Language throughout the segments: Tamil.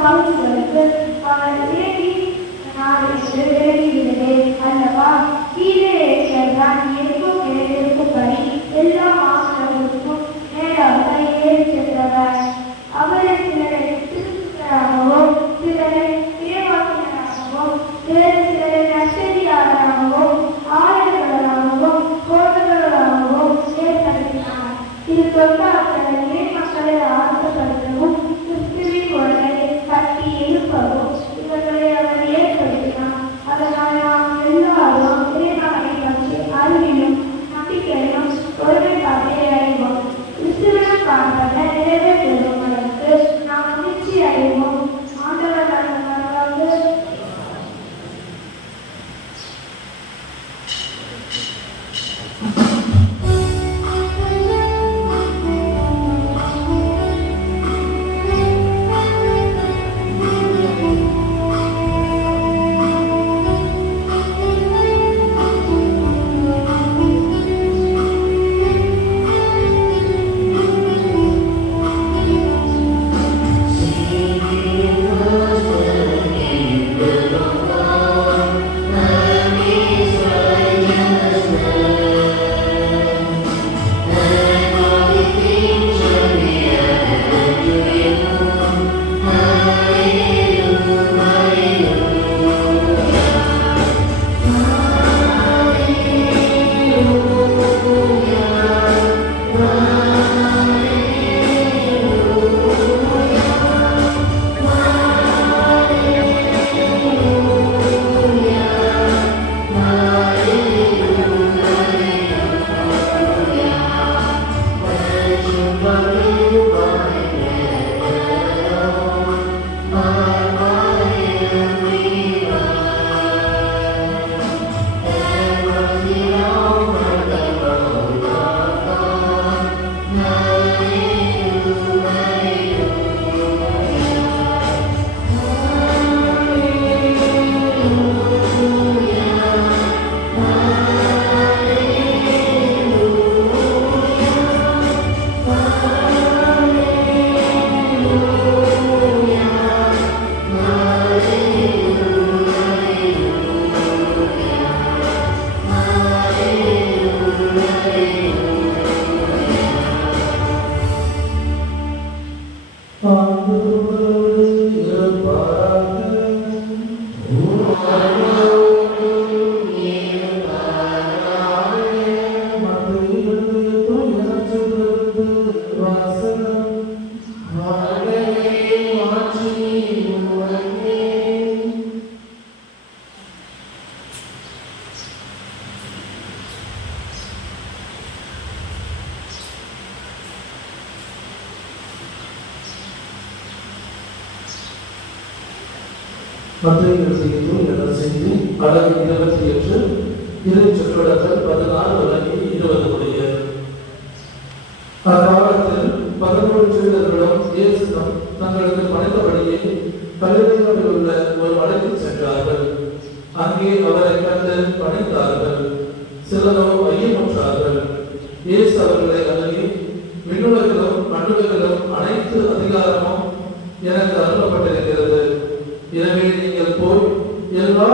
பங்குகளுக்கு அவர் விலகி நாடு விலகிவிடுதே அல்லவா? சொல்லாற்றலையே மக்களை ஆர்வப்படுத்தவும் கிறிஸ்துவின் உடலை கட்டி எழுப்பவும் இவர்களை அவர் ஏற்படுத்தினார். அதனால் நாம் எல்லாரும் இறைமகனை பற்றி அறிவிலும் நம்பிக்கையிலும் ஒருமைப்பாட்டை அடைவோம். கிறிஸ்துவிடம் காணப்பட்ட நிறைவே பெறுவதற்கு நாம் மகிழ்ச்சி அடைவோம். ஆண்டவர் மத்திய 28 அழகு 28 இரு சொற்றொடர்கள் 16 தொடங்கி 20 முடிய. அக்காலத்தில் 11 சீடர்களும் இயேசுவும் தங்களுக்கு பணித்தபடியே கலிலேயாவில் உள்ள ஒரு மலைக்கு சென்றார்கள். அங்கே அவரை கண்டு பணித்தார்கள். சிலரோ ஐயமுற்றார்கள். இயேசு அவர்களை அணுகி, விண்ணுலகிலும் மண்ணுலகிலும் அனைத்து அதிகாரமும் எனக்கு அருளப்பட்டிருக்கிறது. எனவே நீங்கள் போய் எல்லா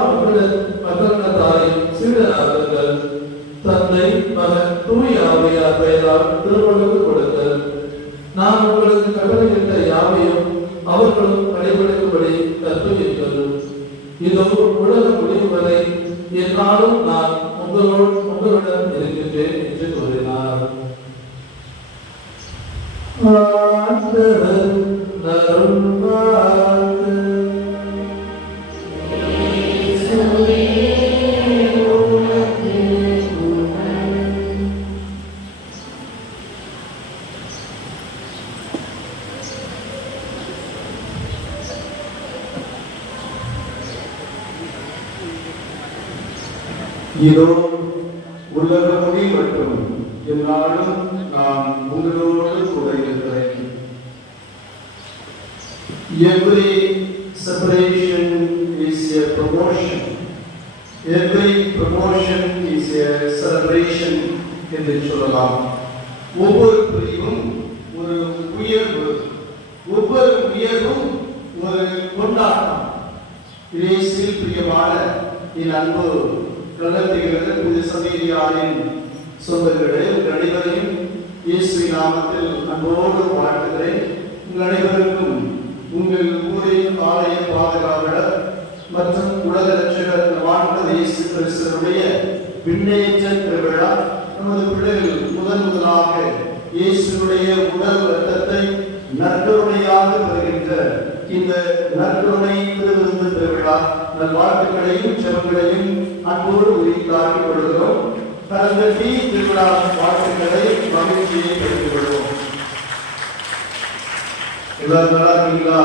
மக்களினத்தாரையும் சீடராகுங்கள். தந்தை, மகன், தூய ஆவியார் பெயரால் திருவள்ளுக்கு கொடுங்கள். நான் உங்களுக்கு கட்டளையிட்ட யாவையும் அவர்களும் கடைபிடிக்கும்படி கற்பியுங்கள். இதோ உலக முடிவு வரை என்னாலும் நான் உங்களுடன் இருக்கின்றேன் என்று கூறினார். இதோ உலக முடி மற்றும் என்னாலும் நான் உங்களோடு கூட இருக்கிறேன். Every separation is a promotion. Every promotion is a celebration என்று சொல்லலாம். ஒவ்வொரு பிரிவும் ஒரு உயர்வு, ஒவ்வொரு உயர்வும் ஒரு கொண்டாட்டம். இயேசுவில் பிரியமான என் அன்பு கலந்திகள் புது சமீரியாரின் சொந்தங்களே, உங்கள் அனைவரையும் இயேசுவின் நாமத்தில் அன்போடு வாழ்த்துகிறேன். உங்கள் அனைவருக்கும் உங்கள் ஊரின் ஆலய பாதுகாவலர் மற்றும் உலக ரட்சகர் வாழ்ந்த இயேசு கிறிஸ்துவினுடைய விண்ணேற்ற திருவிழா நமது பிள்ளைகள் முதலாக இயேசுடைய உடல் இரத்தத்தை நற்கருணையாக பெறுகின்ற இந்த நற்கருணை திருவிருந்து திருவிழா நல்வாழ்த்துக்களையும் செவங்களையும் அன்போடு உரித்தாக்கிக் கொள்கிறோம். கலந்தட்டி திருவிழா வாழ்த்துக்களை மகிழ்ச்சியை பெற்றுக் கொள்வோம். எல்லாரும் நல்லா இருக்கீங்களா?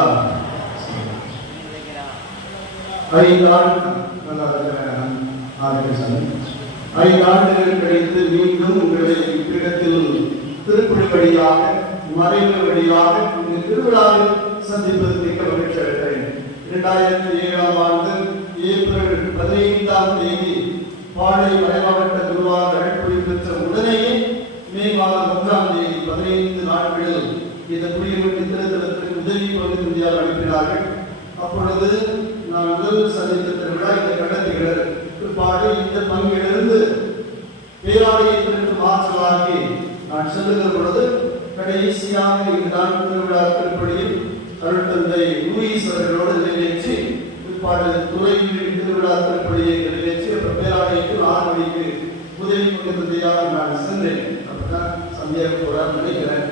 5 ஆண்டுகள் கழித்து மீண்டும் உங்களை இப்பிடத்தில் திருப்பணி வழியாக மறைவு வழியாக இந்த திருவிழாவில் சந்திப்பது மிக்க மகிழ்ச்சி அடைகிறேன். 2007ஆம் ஆண்டு ஏப்ரல் 15ஆம் தேதி பாளை மறைமாவட்ட குருவாக அழைப்பு பெற்ற உடனேயே மே மாதம் 1ஆம் தேதி 15 நாட்களில் இந்த குடியிருப்பு திருத்தலத்திற்கு உதவி பகுதி இந்தியாவில் அனுப்பினார்கள். அப்பொழுது நான் முதல் சந்தித்த திருவிழா இந்த கடத்திகள் பாடு இந்த பங்கிலிருந்து பேராலயத்திற்கு மாற்றலாகி நான் செல்லுகிற பொழுது கடைசியாக இந்த திருவிழா திருப்படியில் அருட்தந்தை லூயிஸ் அவர்களோடு நிறைவேற்றி பிற்பாடு துறையில் திருவிழா திருப்படியை நிறைவேற்றி அப்புறம் பேராலயத்தில் 6 மணிக்கு உதவி பகுதியாக நான் சென்றேன். அப்படிதான் சந்தியாக போறார் நினைக்கிறேன்.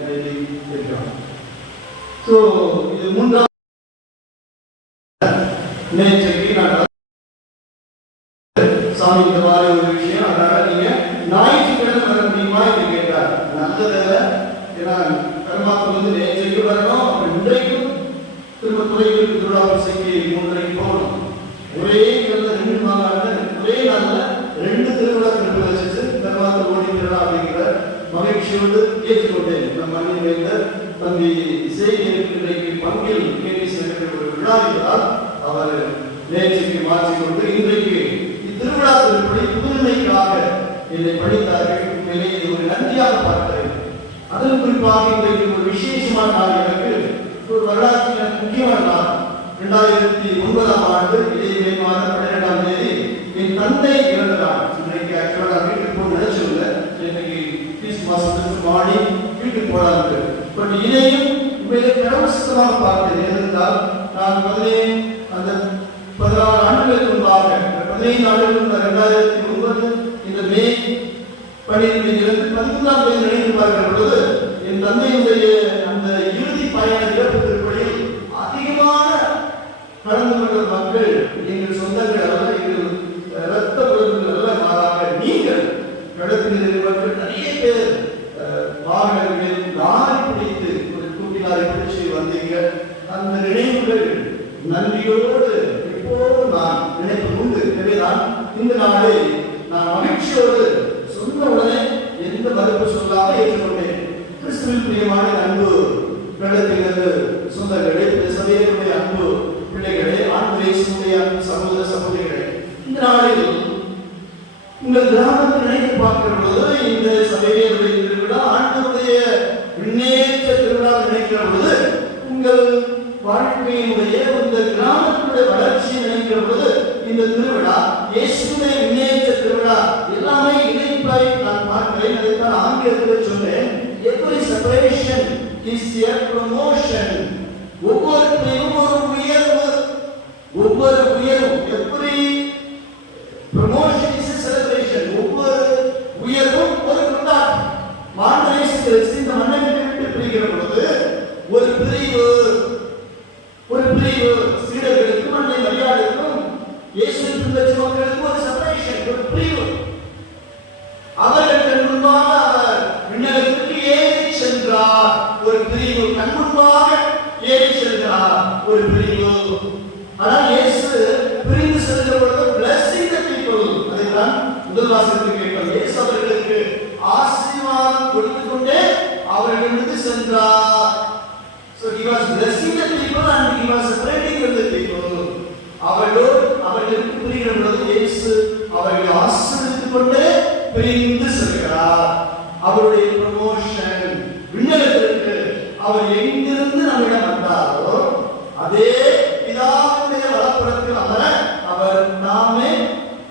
இது 3ஆம் நேற்றைக்கு நான் சாமி இந்த மாதிரி ஒரு விஷயம், அதனால நீங்க ஞாயிற்றுக்கிழமை வர முடியுமா என்று கேட்டார். நல்லதில்லை, ஏன்னா கர்மாக்கு நேற்றைக்கு வரணும், அப்புறம் இன்றைக்கும் திரும்ப துறையில் திருவிழாவசைக்கு 3:30 போகணும். ஒரே 2 நாள் ஒரே நாள்ல 2 திருவிழா திருப்பி வச்சுட்டு கர்மாக்கு ஓடி திருவிழா அப்படிங்கிற மகிழ்ச்சியோடு ஏற்றுக்கொண்டேன். நம் மண்ணில் வைத்த தம்பி இன்றைக்கு பங்கில் கேள்வி ஒரு விழா இருந்தால் அவர் நேற்றைக்கு மாற்றிக்கொண்டு இன்றைக்கு இத்திருவிழா திருப்படி புதுமைக்காக என்னை படித்தார்கள். உண்மையிலே இது ஒரு நன்றியாக பார்க்கிறேன். அதன் குறிப்பாக இன்றைக்கு ஒரு விசேஷமான நாள், எனக்கு ஒரு வரலாற்றின் முக்கியமான நாள். 2009ஆம் ஆண்டு இதே மே மாதம் 12ஆம் தேதி என் தந்தை இறந்த நாள். இன்றைக்கு ஆக்சுவலாக நான் வீட்டுக்கு போக நினைச்சிருந்த, இன்னைக்கு கிறிஸ்து மாசத்துக்கு மாடி வீட்டுக்கு போடாது. பட் இதையும் உண்மையிலே கடவுள் சுத்தமாக பார்த்தேன். ஏனென்றால் நான் 16 ஆண்டுகளுக்கு முன்பாக 15 ஆண்டுகளுக்கு 2009 இந்த மே 12 13ஆம் தேதி நினைத்து பார்க்கிற பொழுது என் தந்தையுடைய அந்த இறுதி பயண இறப்பு திருப்படியில் அதிகமான கலந்து கொண்ட மக்கள் எங்கள் சொந்தங்கள் அல்ல, எங்கள் இரத்த உறவுகள் அல்ல, மாறாக நீங்கள் கடத்தின மக்கள் நிறைய பேர் வாகனங்களில் லாரி பிடித்து ஒரு கூட்டினாரை பிடிச்சு வந்தீங்க. அந்த நினைவுகள் நன்றியோடு எப்போது நான் நினைப்பு உண்டு. எனவேதான் இந்த நாளை நான் மகிழ்ச்சியோடு சொன்ன உடனே எந்த மறுப்பு சொல்லாமல் ஏற்றுக்கொண்டேன். கிறிஸ்துவில் பிரியமான அன்பு நடத்துகிறது சொந்தங்களே, சபையினுடைய அன்பு பிள்ளைகளே, ஆண்களுடைய அன்பு சகோதர சகோதரிகளே, இந்த நாளில் உங்கள் கிராமத்தை நினைத்து பார்க்கிற பொழுது இந்த சபையினுடைய திருவிழா ஆண்டுடைய முன்னேற்ற திருவிழா நினைக்கிற பொழுது உங்கள் வாழ்க்கையினுடைய உங்கள் கிராமத்தினுடைய வளர்ச்சியை நினைக்கிற பொழுது இந்த திருவிழா இயேசுடைய முன்னேற்ற திருவிழா எல்லாமே இணைப்பாய் நான் பார்க்கிறேன். அதைத்தான் ஆங்கிலத்தில் சொன்னேன். every separation is a promotion. ஒவ்வொரு உயர்வு, ஒவ்வொரு உயர்வும் every promotion is a celebration. ஒவ்வொரு உயர்வும் ஒரு கொண்டாட்டம். மாண்டேஸ் கிறிஸ்து இந்த மண்ணை விட்டு பிரிக்கிற பொழுது ஒரு பிரிவு சீடர்களுக்கும் அன்னை மரியாதைக்கும் இயேசுவின் பின்பற்ற மக்களுக்கும் ஒரு செப்பரேஷன், ஒரு பிரிவு. அவர்கள் கண் முன்பாக அவர் விண்ணகத்திற்கு ஏறி சென்றார், ஒரு பிரிவு. கண் முன்பாக ஏறி சென்றார், ஒரு பிரிவு. ஆனால் இயேசு பிரிந்து செல்கிற பொழுது blessing the people, அதைத்தான் முதல் வாசகத்தில் கேட்டோம். இயேசு அவர்களுக்கு ஆசீர்வாதம் கொடுத்துக் கொண்டே அவர்களிடத்து சென்றார். So he was blessing the people and he was separating from the people. அவர்களுக்கு பிரிகிற பொழுது இயேசு அவர்களை ஆசீர்வதித்துக் கொண்டே பிரிந்து செல்கிறார். அவருடைய ப்ரமோஷன் விண்ணகத்திற்கு அவர் எங்கிருந்து நம்மிடம் வந்தாரோ அதே பிதாவுடைய வலப்புறத்தில் அமர அவர் நாமே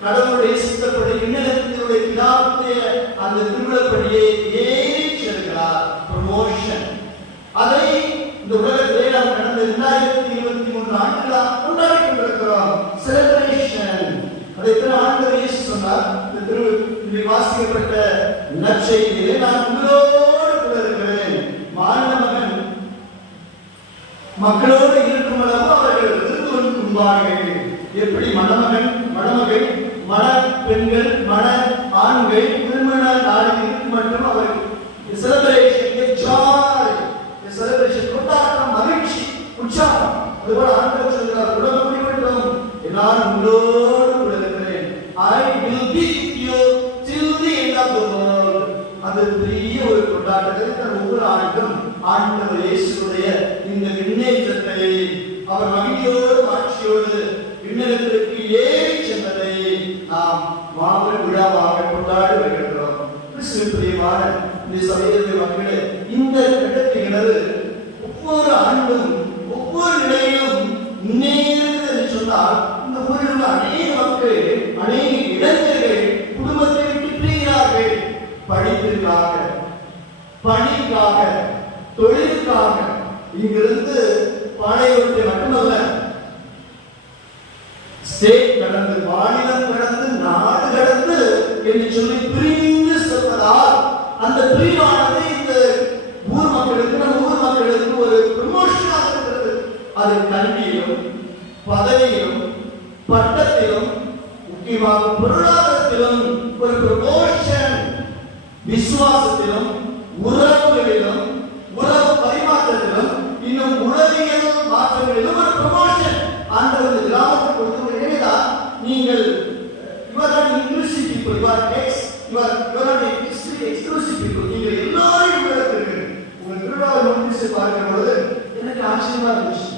கடவுளுடைய சித்தப்படி விண்ணகத்தினுடைய பிதாவுடைய அந்த திருவிழப்படியை ஏறி செல்கிறார். ப்ரமோஷன். அதை இந்த உலகத்திலே நாம் கடந்த 2023 ஆண்டுகளாக கொண்டாடி கொண்டிருக்கிறோம். செலிப்ரேஷன். அதைத்தான் ஆண்டவர் இயேசு சொன்னார். இந்த வாசிக்கப்பட்ட நற்செய்தியிலே நான் உங்களோடு கூட இருக்கிறேன். மக்களோடு இருக்கும் அளவு அவர்கள் விருந்து உண்பார்கள். எப்படி மணமகன் மணமகள் மண பெண்கள் மண ஆண்கள் திருமண நாளில் மட்டும் அவர்கள் செலிப்ரேஷன் கொண்டாட்டம் மகிழ்ச்சி உற்சாகம். அதுபோல ஆண்டவர் சொல்கிறார், உலகம் முடிவட்டும் எல்லாரும் உங்களோடு கூட இருக்கிறேன். I will be with you till the end of the world. அது பெரிய ஒரு கொண்டாட்டத்தை ஒவ்வொரு ஆண்டும் ஆண்டவர் இயேசுடைய இந்த விண்ணேற்றத்தை அவர் மகிழ்ச்சியோடு ஆட்சியோடு விண்ணகத்திற்கு ஏறி சென்றதை நாம் மாபெரும் விழாவாக கொண்டாடி வருகின்றோம். பிரியமான இந்த சபையினுடைய மக்களே, இந்த கட்டத்தினர் ஒவ்வொரு ஆண்டும் ஒவ்வொரு நிலையிலும் முன்னேறுகிறது என்று சொன்னால் இந்த ஊரில் உள்ள அநேக மக்கள் அநேக இளைஞர்கள் குடும்பத்தை விட்டு பிரிகிறார்கள். படிப்பிற்காக, பணிக்காக, தொழிலுக்காக இங்கிருந்து பாளையத்தை மட்டுமல்ல, ஸ்டேட் கடந்து மாநிலம் கடந்து நாடு கடந்து என்று சொல்லி பிரிந்து செல்வதால் அந்த பிரிவானது இந்த ஊர் மக்களுக்கு நம்ம ஊர் மக்களுக்கு ஒரு ப்ரமோஷனாக இருக்கிறது. அது கல்வியிலும் பதவியிலும் பட்டத்திலும் முக்கியமாக பொருளாதாரத்திலும் ஒரு ப்ரமோஷன், விசுவாசத்திலும் உறவுகளிலும் உறவு பரிமாற்றத்திலும் இன்னும் உளவியல் மாற்றங்களிலும் ஒரு ப்ரமோஷன் ஆண்டவர் கிராமத்தில் கொடுத்துதான் நீங்கள் inclusive people, you are not exclusive people. நீங்கள் எல்லாரும் இருக்கிறீர்கள். உங்கள் திருவிழாவை நோட்டீஸ் பார்க்கிற பொழுது எனக்கு ஆச்சரியமா இருந்துச்சு.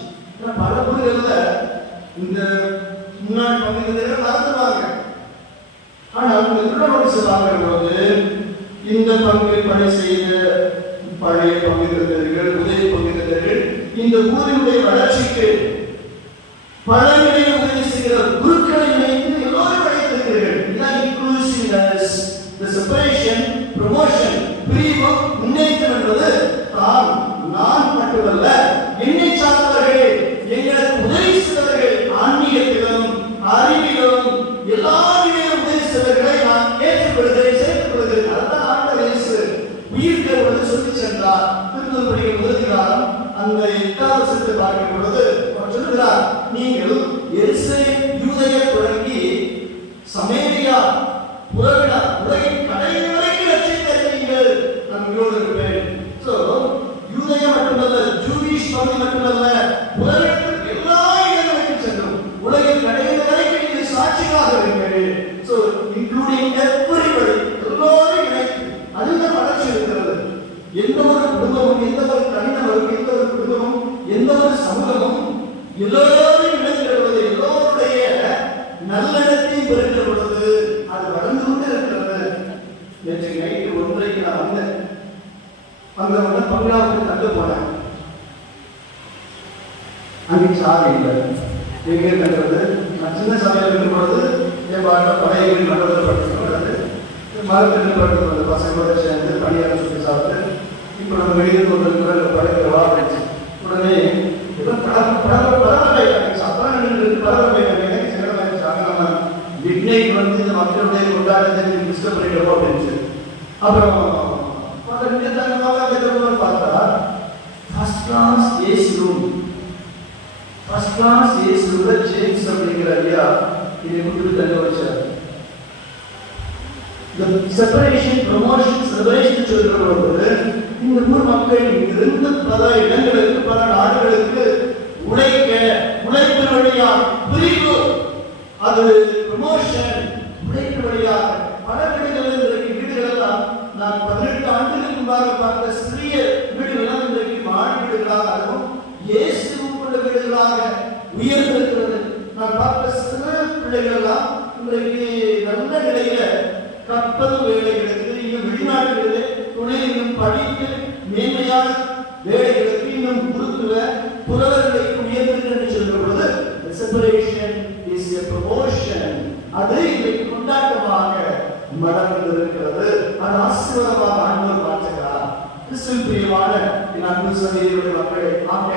பல ஊர்கள்ல இந்த முன்னாள் பங்குதாரர்கள் மறந்துடுவாங்க. ஆனால் உங்க திருவிழா நோட்டீஸ் பார்க்கிற பொழுது இந்த பங்கில் பணி செய்த பழைய பங்குதாரர்கள், உதவி பங்குதாரர்கள் இந்த ஊரினுடைய வளர்ச்சிக்கு பல நிலையில் உதவி செய்கிற குருக்களை இணைந்து எல்லோரும் அழைத்திருக்கிறீர்கள். இதுதான் இன்க்ளூசிவ்னஸ், the separation, promotion, பிரிவு, முன்னேற்றம் என்பது தான் நான் மட்டுமல்ல, என்னை சார்ந்தவர்கள், எங்களுக்கு உதவி செய்தவர்கள், ஆன்மீகத்திலும் அறிவிலும் எல்லா நிலையிலும் உதவி செய்தவர்களை நான் ஏற்றுக்கொள்கிறேன், சேர்த்துக் கொள்கிறேன். அதுதான் ஆண்டவர் இயேசு உயிர்க்க பொழுது சொல்லி சென்றார். திருத்துறையை முதல்கிறார். அந்த 8வது வசனத்தை பார்க்கும் பொழுது அவர் சொல்கிறார், நீங்கள் எருசலேம் யூதேயா தொடங்கி சமேரியா புறவிடா உலகின் கடைசி வரைக்கும் ரட்சித்து அறிவீர்கள், நான் உங்களோடு இருப்பேன். சோ யூதேயா மட்டுமல்ல, ஜூவிஷ் பகுதி மட்டுமல்ல, உலகத்திற்கு எல்லா இடங்களுக்கும் சென்றோம். உலகின் கடைசி வரைக்கும் நீங்கள் சாட்சியாக இருப்பீர்கள். சோ இன்க்ளூடிங் எவ்ரிபடி, எல்லோரும் இணைத்து அதுதான் வளர்ச்சி இருக்கிறது. எந்த ஒரு குடும்பமும், எந்த ஒரு தனிநபரும், எந்த ஒரு குடும்பமும், எந்த ஒரு சமூகமும் எல்லோரும் இணைந்திருப்பது, எல்லோருடைய நல்லெண்ணத்தையும் பெருக்கிற பொழுது அது வளர்ந்து கொண்டு இருக்கிறது. நேற்று நைட்டு 1:30 நான் வந்தேன். அங்க பங்களாவுக்கு தங்க போனேன். அங்கே சாலை இல்லை. எங்கே தங்குறது? நான் சின்ன சாலையில் இருக்கும் பொழுது என் பழைய நல்லதில் படுத்துக்கிறது, மரத்தில் படுத்து பசங்களோட சேர்ந்து பணியார சுற்றி சாப்பிட்டு இப்போ நம்ம வெளியே கொண்டிருக்கிற படைக்கிற வாங்கிச்சு. உடனே இந்த மக்களுடைய கொண்டாட்டத்தை டிஸ்டர்ப் பண்ணிடுவோம் அப்படின்னு. அப்புறம் பார்த்தா first class AC room, first class AC ரூம்ல ஜேம்ஸ் அப்படிங்கிற ஐயா இதை கொடுத்து தங்க வச்சார். செப்பரேஷன், ப்ரமோஷன், செலிப்ரேஷன் சொல்கிற பொழுது இந்த ஊர் மக்கள் இங்கிருந்து பல இடங்களுக்கு, பல நாடுகளுக்கு உழைக்க, உழைப்பின் வழியா பிரிவு, அது ப்ரமோஷன், உழைப்பின் வழியா பல வீடுகளில் இன்றைக்கு வீடுகளெல்லாம் நான் 18 ஆண்டுகளுக்கு முன்பாக பார்த்த சிறிய வீடுகளெல்லாம் இன்றைக்கு மாடி வீடுகளாகவும் இயேசு கொண்ட வீடுகளாக உயர்ந்திருக்கிறது. நான் பார்த்த சிறு பிள்ளைகள் எல்லாம் இன்றைக்கு நல்ல நிலையில கப்பல் வேலைகளுக்கு, இன்னும் வெளிநாடுகளிலே தொழிலும் படித்து மேன்மையான வேலைகளுக்கு, இன்னும் குருத்துவ புலவர்களுக்கு உயர்ந்தது என்று சொல்லும் பொழுது செப்பரேஷன் இஸ் எ ப்ரமோஷன். அது இன்றைக்கு கொண்டாட்டமாக மலர்ந்திருக்கிறது. அது ஆசீர்வாதமாக ஆண்டவர் மாற்றுகிறார். கிறிஸ்துவின் பிரியமான என் அன்பு சகோதரருடைய மக்களே, ஆக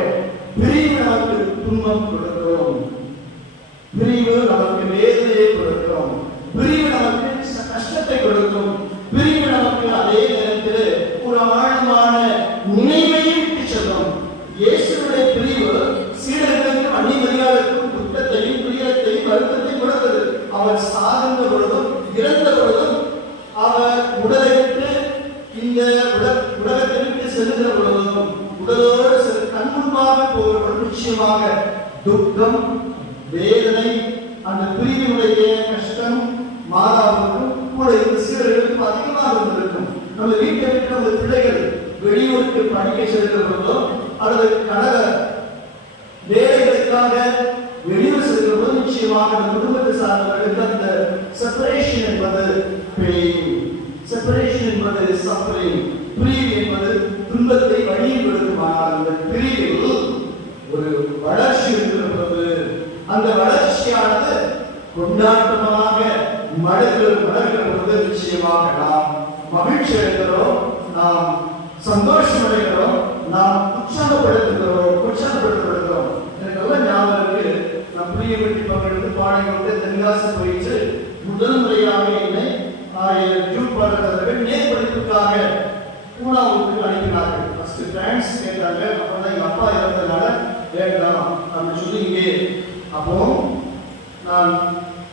பிரிவு நமக்கு துன்பம் கொடுக்கும், பிரிவு நமக்கு வேதனையை கொடுக்கும், பிரிவு நமக்கு கஷ்டத்தை கொடுக்கும், பிரிவு நமக்கு அதே நேரத்தில் ஒரு ஆழமான நினைவையும் விட்டு செல்லும். இயேசுடைய பிரிவு நிச்சயமாக துக்கம், வேதனை, அந்த பிரிவினுடைய கஷ்டம் மாதாவுக்கும் கூட இந்த சீடர்களுக்கும் அதிகமாக இருந்திருக்கும். நம்ம வீட்டில் இருக்கிற நம்ம பிள்ளைகள் வெளியூருக்கு படிக்க செல்கிற பொழுதோ அல்லது கணவர் வேலைகளுக்காக வெளியூர் செல்கிற போது நிச்சயமாக அந்த குடும்பத்தை சார்ந்தவர்களுக்கு அந்த செப்பரேஷன் என்பது பெயின், செப்பரேஷன் என்பது சஃபரிங், பிரிவு என்பது துன்பத்தை வழியில் கொடுக்குமானால் அந்த பிரிவில் ஒரு வளர்ச்சி இருக்கிற பொழுது அந்த வளர்ச்சியானது கொண்டாட்டமாக மலர்கிற பொழுது நிச்சயமாக நாம் மகிழ்ச்சி அடைகிறோம், நாம் சந்தோஷம் அடைகிறோம், நாம் உற்சாகப்படுத்துகிறோம். எனக்கு நல்ல ஞாபகம் இருக்கு. நான் புரிய வெட்டி பங்கெடுத்து பாடம் கொண்டு தென்காசி போயிட்டு முதல் முறையாக என்னை ஜூன் பாடகர்கள் நேர்படிப்புக்காக பூனாவுக்கு அனுப்பினார்கள். ஃபர்ஸ்ட் பிரான்ஸ் கேட்டாங்க. அப்பதான் எங்க அப்பா இறந்ததுனால வேண்டாம் அப்படின்னு சொல்லி இங்கே அப்போ நான்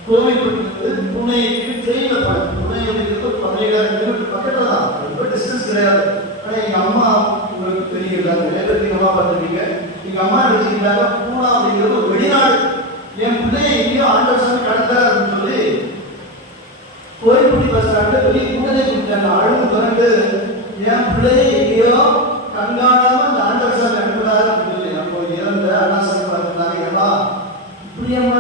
கோவில்பட்டிலிருந்து புனேக்கு ட்ரெயின்ல போனேன். புனே அப்படிங்கிறது 17,000 கிலோமீட்டர் பக்கத்துல தான், ரொம்ப டிஸ்டன்ஸ் கிடையாது. ஆனா எங்க அம்மா உங்களுக்கு தெரியுங்களா, நிறைய பேருக்கு எங்க அம்மா பார்த்துருக்கீங்க. எங்க அம்மா நினைச்சிருந்தாங்க பூனா அப்படிங்கிறது ஒரு வெளிநாடு, என் பிள்ளைய எங்கேயோ ஆண்டவர் சாமி கடந்தார் அப்படின்னு சொல்லி கோயில்பட்டி பஸ் ஸ்டாண்ட்ல வெளியே கூட்டதே கொடுத்தாங்க. அழுது திறந்து என் பிள்ளைய எங்கேயோ கண்காணாம அந்த ஆண்டவர் சாமி அனுப்புறாரு அப்படின்னு சொல்லி நம்ம இறந்த அண்ணா சாமி பார்த்துருந்தாங்க. எல்லாம் இப்படியாம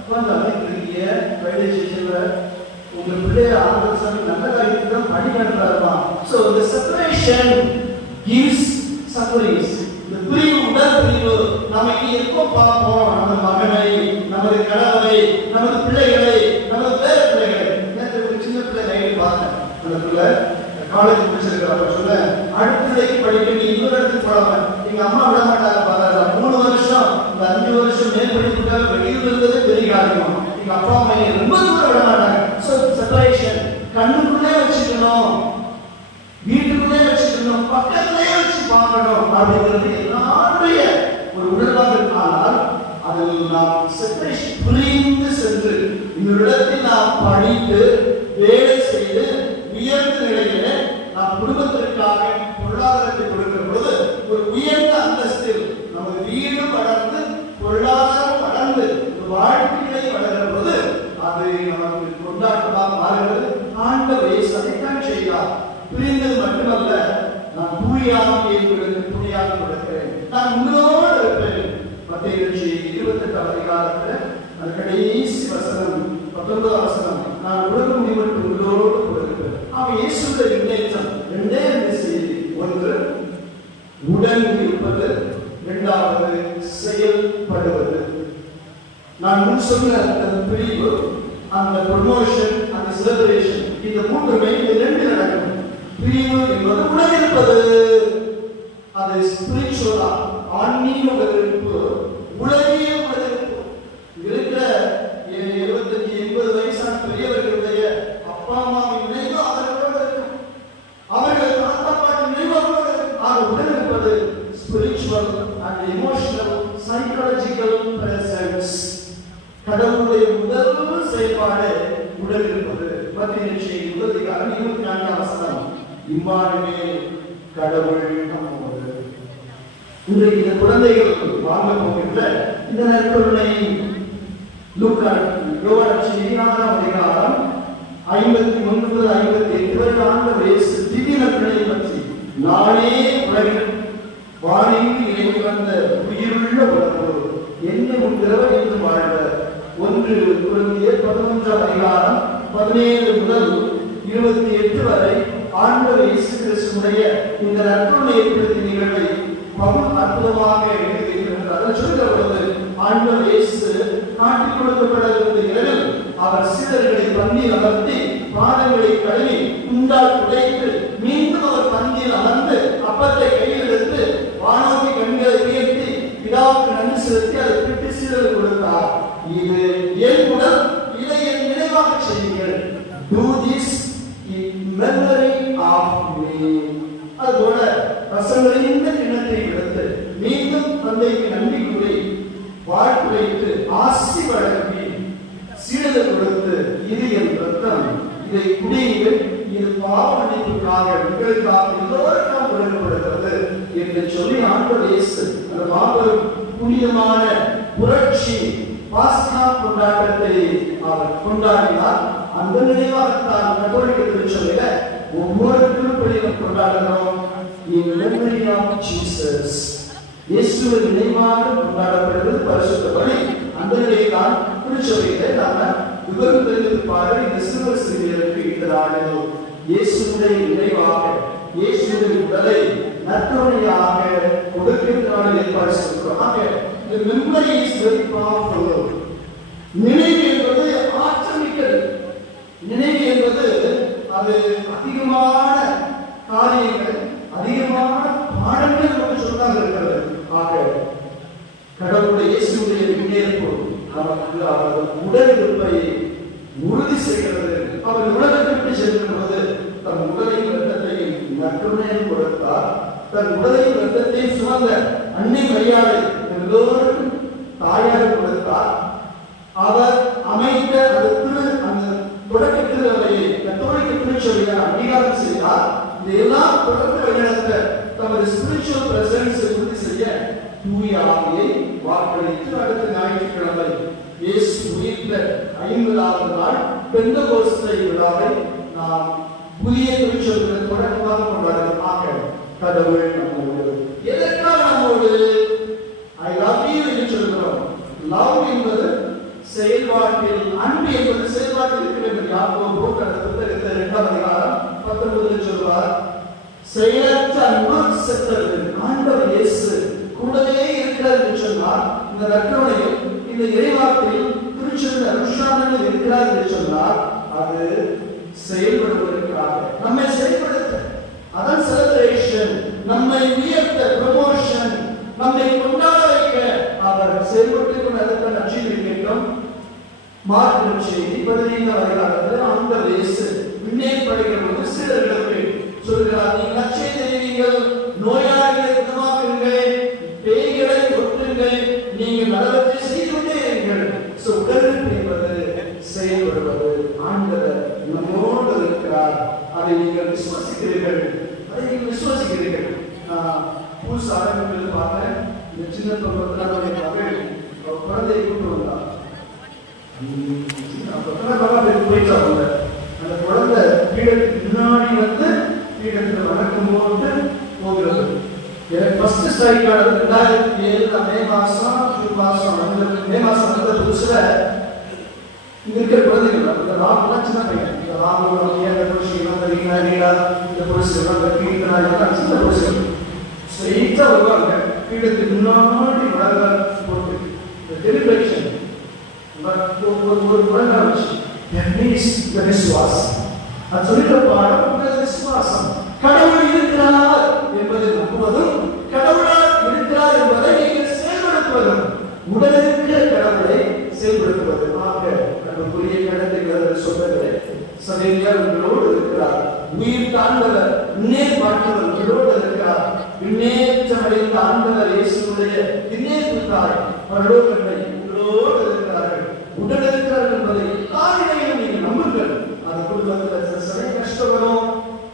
உட்காந்து அமைக்கிறீங்க ரயில்வே ஸ்டேஷன்ல, உங்க பிள்ளைய ஆண்டவர் சாமி நல்ல காரியத்துக்கு தான் பணி நடத்துறாருமா. So the separation gives sufferings. இந்த பிரிவு, உடல் பிரிவு நமக்கு எப்போ பார்ப்போம்? நமது மகனை, நமது கணவரை, நமது பிள்ளைகளை, நமது பேர பிள்ளைகளை. ஒரு சின்ன பிள்ளை நைட்டு பார்த்தேன். அந்த பிள்ளை காலேஜ் முடிச்சிருக்கிறப்ப சொல்ல, அடுத்த நிலைக்கு படிக்க நீ இன்னொரு இடத்துக்கு போடாம எங்க அம்மா விட மாட்டாங்க பாருங்க. 3 வருஷம் இந்த 5 வருஷம் மேல் படிப்புக்காக வெளியூர் இருந்ததே பெரிய காரணம். எங்க அப்பா அம்மா ரொம்ப தூரம் விட மாட்டாங்க. ஸோ செப்பரேஷன் கண்ணுக்குள்ளே வச்சுக்கணும், வீட்டுக்குள்ளே வச்சுக்கணும், பக்கத்திலே வச்சு பார்க்கணும் அப்படிங்கிறது எல்லாருடைய ஒரு உணர்வாக இருந்தால் அதில் நாம் செப்பரேஷன் புரிந்து சென்று இந்த இடத்தில் நாம் படித்து வேலை செய்து உயர்ந்த நிலையில நாம் குடும்பத்திற்காக பொருளாதாரத்தை கொடுக்கிற பொழுது ஒரு உயர்ந்த அந்தஸ்தில் நமது வீடு வளர்ந்து பொருளாதாரம் வளர்ந்து வாழ்க்கையை வளர்கிற பொழுது அது நமக்கு கொண்டாட்டமாக மாறுகிறது. ஆண்டவரே சதைத்தான் செய்தார். பிரிந்தது மட்டுமல்ல, நான் தூயாக உங்களுக்கு துணையாக கொடுக்கிறேன், நான் உங்களோடு இருப்பேன். மத்தேயு 28 அதிகாரத்தில் அந்த கடைசி வசனம் 19 வசனம், நான் உலக முடிவு உங்களோடு கொடுக்கிறேன். அவன் இயேசுவின் முன்னேற்றம் ரெண்டே செய்தி. ஒன்று உடன் இருப்பது, இரண்டாவது செயல்படுவது. நான் முன் சொன்ன அந்த பிரிவு, அந்த ப்ரமோஷன், அந்த செலிப்ரேஷன், இந்த மூன்றுமே ரெண்டு நடக்கும். பிரிவு என்பது உடன் இருப்பது, அது ஸ்பிரிச்சுவலா ஆன்மீக உடனிருப்பு, உலகிய உடனிருப்பு. இருக்கிற 75-80 வயசான பெரியவர்களுடைய அப்பா அம்மாவின் நினைவு அவர்களோடு இருக்கும், அவர்கள் தாத்தா பாட்டி நினைவு அவர்களோடு இருக்கும். ஆக உடனிருப்பது spiritual and emotional psychological presence. கடவுளுடைய முதல் செயல்பாடு உடல் இருப்பது. மத்திய 24 வசனம், இம்மானுவேல் கடவுள் நம்மோடு. இன்றைக்கு இந்த குழந்தைகள் வாங்க போகின்ற இந்த நற்கருணை லூக்கா யோவான் 4 அதிகாரம் 59-58 வரை ஆண்டவர் இயேசு திவ்ய நற்கருணை பற்றி, நானே உலகில் வானில் இறங்கி வந்த உயிருள்ள உணர்வு, என்னை உண்கிறவர் என்று வாழ்வர். 1 கொரிந்தியர் 11 அதிகாரம் 17 முதல் 28 வரை ஆண்டவர் இயேசு கிறிஸ்துவுடைய இந்த நற்கருணை ஏற்படுத்திய நிகழ்வை பவுல் அற்புதமாக எழுதியிருக்கிறார். அதை சொல்கிற பொழுது ஆண்டவர் இயேசு காட்டிக் கொடுக்கப்பட இருந்த இரவில் அவர் சீடர்களை பந்தியில் அமர்த்தி பாதங்களை கழுவி உண்டால் துடைத்து மீண்டும் அவர் பந்தியில் அமர்ந்து அப்பத்தை கையில் எடுத்து வானோக்கி கண்களை உயர்த்தி பிதாவுக்கு நன்றி செலுத்தி அதை பிட்டு சீடர்கள் கொடுத்தார். இது என் உடல், இதை என் நினைவாக செய்யுங்கள். Do this in memory of me. அதுபோல ரசங்களின் கிண்ணத்தை எடுத்து மீண்டும் தந்தைக்கு நன்றி கூறி வாழ்த்து வைத்து ஆசி வழங்கி சீடர்கள் கொடுத்து, இது என் ரத்தம், இதை குடியுங்கள், இது பாவ மன்னிப்புக்காக உங்களுக்காக எல்லோருக்கும் வழங்கப்படுகிறது என்று சொல்லி ஆண்டவர் இயேசு அந்த மாபெரும் புனிதமான புரட்சி பாஸ்கா கொண்டாட்டத்தை அவர் கொண்டாடினார். அந்த நினைவாகத்தான் கத்தோலிக்க திருச்சபையில ஒவ்வொரு திருப்பலியும் கொண்டாடுகிறோம். In memory of Jesus. இயேசுவை நினைவாக கொண்டாடப்படுகிறது பரிசுத்த பலி. அந்த நிலையில்தான் திருச்சபையில நாம விவரம் தெரிவிப்பாரு இந்த சிறுவர் சிறுமியருக்கு இந்த நாளில் இயேசுவை நினைவாக இயேசுவின் உடலை நற்கருணையாக கொடுக்கின்ற ஏற்பாடு செய்கிறோம். The memory is very powerful. நினைவு என்பது ஆற்றமிக்கது. நினைவு என்பது அது அதிகமான காரியங்கள், அதிகமான பாடங்கள் நமக்கு சொன்னாங்க இருக்கிறது. ஆக கடவுளுடைய இயேசுடைய முன்னேற்பு நமக்கு அவர் உடல் இருப்பை உறுதி செய்கிறது. அவர் உலகத்திற்கு செல்லும்போது தன் உடலையும் ரத்தத்தையும் நற்கருணையில் கொடுத்தார். தன் உடலையும் ரத்தத்தையும் சுமந்த அன்னை மரியாதை எல்லோருக்கும் தாயாக கொடுத்தார். அவர் அமைத்த அந்த தொடக்க திருவையை கத்தோலிக்க திருச்சபையை அங்கீகாரம் செய்தார். இதையெல்லாம் தொடர்ந்து வழிநடத்த தமது ஸ்பிரிச்சுவல் பிரசன்ஸ் உறுதி செய்ய தூய ஆவியை வாக்களித்து அடுத்த ஞாயிற்றுக்கிழமை இயேசு உயிர்த்த 50வது நாள் பெந்தகோஸ்தை விழாவை நாம் புதிய திருச்சபையில் தொடக்கமாக கொண்டாடுகிறோம். கடவுள் நம்மோடு. எதற்காக நம்மோடு? ஐ லவ் யூ என்று சொல்கிறோம். லவ் என்பது செயல்பாட்டில், அன்பு என்பது செயல்பாட்டில் இருக்கிறது. யாக்கோபு புத்தகத்தில் 2ஆம் அதிகாரம் 19 சொல்வார், செயலற்ற அன்பு செத்தது. ஆண்டவர் இயேசு கூடவே இருக்கிறார் என்று சொன்னார். இந்த நற்கருணையில் இந்த இறைவார்த்தையில் திருச்சபை அனுஷ்டானங்கள் இருக்கிறார் என்று சொன்னார். அது செயல்படுவதற்காக நம்மை செயல்படுத்த, அதான் செலிப்ரேஷன், நம்மை உயர்த்த, ப்ரமோஷன், நம்மை கொண்டாட வைக்க அவர் செயல்பட்டுக் கொண்டதற்கான நற்செய்தி கேட்டோம். மார்க் நற்செய்தி 15ஆம் அதிகாரத்தில் ஆண்டவர் இயேசு விண்ணே படைக்கும்போது சீடர்களுக்கு சொல்கிறார், நீங்கள் நற்செய்தி தெரிவிங்கள், நோயாளிகளை குணமாக்குங்கள், பேய்களை ஒட்டுங்கள், நீங்கள் நல்லவற்றை செய்து கொண்டே இருங்கள். உடல் என்பது செயல்படுவது. ஆண்டவர் நம்மோடு இருக்கிறார். அதை நீங்கள் விசுவாசிக்கிறீர்கள். புதுசு ஆரம்பிக்கிறது பார்த்தேன். இந்த சின்ன குழந்தையை கூட்டு வந்தார். போயிட்டாங்க. அந்த குழந்தை பீடத்துக்கு முன்னாடி வந்து பீடத்தில் வணக்கம் போட்டு போகிறது. எனக்கு ஃபர்ஸ்ட் ஸ்ட்ரைக் ஆனது 2007 மே மாசம் மே மாசம் வந்த புதுசுல இங்க இருக்கிற குழந்தைகள் இந்த ராம்லாம் சின்ன பையன். இந்த ராமோட ஏழை புருஷன் இந்த புருஷன் சின்ன புருஷன் ஸ்ட்ரெயிட்டா வருவாங்க. பீடத்துக்கு முன்னாடி வளர்ந்து போட்டு இந்த டெலிபிரேஷன் ஒரு குழந்தை வச்சு விசுவாசம் அது சொல்லிட்ட பாடம் விசுவாசம். கடவுள் இருக்கிறார் என்பதை நம்புவதும், கடவுளால் இருக்கிறார் என்பதை நீங்கள் செயல்படுத்துவதும், உடலுக்கு கடவுளை செயல்படுத்துவது. புதிய கடத்தை சொல்றது சதேவியார் உங்களோடு இருக்கிறார். உயிர் தாண்டவர் முன்னேற்பாட்டவர் உங்களோடு இருக்கிறார். முன்னேற்றமடைந்த ஆண்டவர் இயேசுடைய முன்னேற்றாய் பரலோகத்தை உங்களோடு இருக்கிறார்கள். உடல் இருக்கிறார்கள் என்பதை எல்லாரையும் நீங்கள் நம்புங்கள். அது குடும்பத்தில் சில கஷ்டம் வரும்,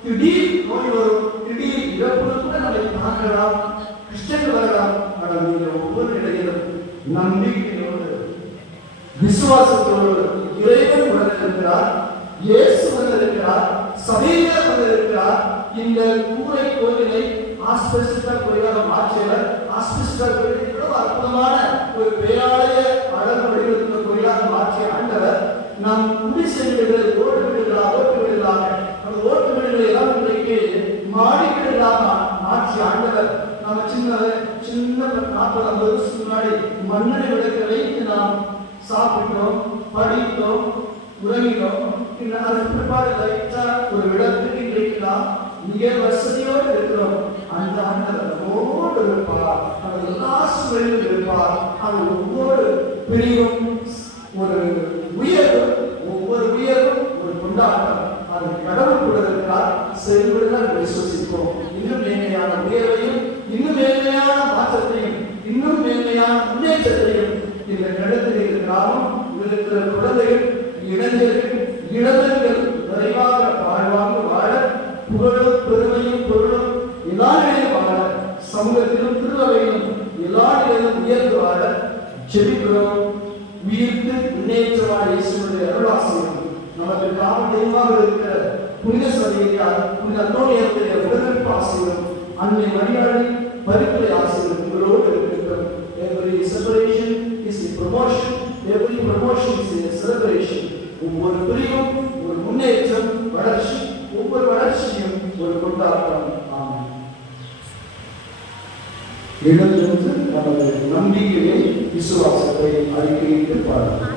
திடீர் நோய் வரும், திடீர் இறப்பு கூட நம்மை பார்க்கலாம், கஷ்டங்கள் வரலாம். ஆனால் நீங்கள் ஒவ்வொரு இடையிலும் நம்பிக்கையோடு விசுவாசத்தோடு இறைவன் உணர்ந்திருக்கிறார், இயேசு வந்திருக்கிறார், சபையினர் வந்திருக்கிறார். இந்த கூரை கோவிலை ஆஸ்பெஸ்டர் கோயிலாக மாற்றியவர். ஆஸ்பெஸ்டர் கோயில் இவ்வளவு அற்புதமான ஒரு பேராலய அழகு வடிவத்தில் கோயிலாக மாற்றிய ஆண்டவர் நாம் குடிசை வீடுகளை ஓட்டு வீடுகளாக அந்த ஓட்டு வீடுகளை எல்லாம் இன்றைக்கு மாடி வீடுகளாக மாற்றிய ஆண்டவர் நம்ம சின்ன 40-50 வருஷத்துக்கு முன்னாடி மண்ணெண்ணை விளக்கு வைத்து நாம் சாப்பிட்டோம், படித்தோம், உறங்கினோம். அதற்கு பிற்பாடு லைட்டா ஒரு விளக்கு இன்றைக்கு நாம் மிக வசதியோடு இருக்கிறோம். அந்த ஆண்டவர் நம்மோடு இருப்பார், அவர் எல்லா சூழலிலும் இருப்பார். அவர் ஒவ்வொரு பிரிவும் ஒரு உயர்வு, ஒவ்வொரு உயர்வும் ஒரு கொண்டாட்டம். அது கடவுள் கூட இருக்கிறார். செயல்படுதான் விசுவசிப்போம். இன்னும் மேன்மையான உயர்வையும், இன்னும் மேன்மையான மாற்றத்தையும், இன்னும் மேன்மையான முன்னேற்றத்தையும் இந்த கடத்தில் இருக்கிறாலும் இருக்கிற குழந்தைகள், இளைஞர்கள், இளவர்கள் நிறைவாக வாழ்வாங்க வாழ, புகழும் பெருமையும் பொருளும் எல்லா நிலையிலும் வாழ, சமூகத்திலும் திருவகையிலும் எல்லா நிலையிலும் உயர்ந்து அந்தோனியாருடைய உடனிருப்பு ஆசீர்வாதம், அன்னை மரியாதை பரிந்துரை ஆசீர்வாதம் உங்களோடு இருக்கட்டும். Every separation is a promotion, every promotion is a celebration. ஒவ்வொரு பிரிவும் ஒரு முன்னேற்றம், வளர்ச்சி, ஒவ்வொரு வளர்ச்சியும் ஒரு கொண்டாட்டம். ஆமென். எழுந்து நமது நம்பிக்கையை, விசுவாசத்தை அறிக்கையிட்டு பாருங்கள்.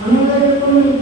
அனைவருக்கும்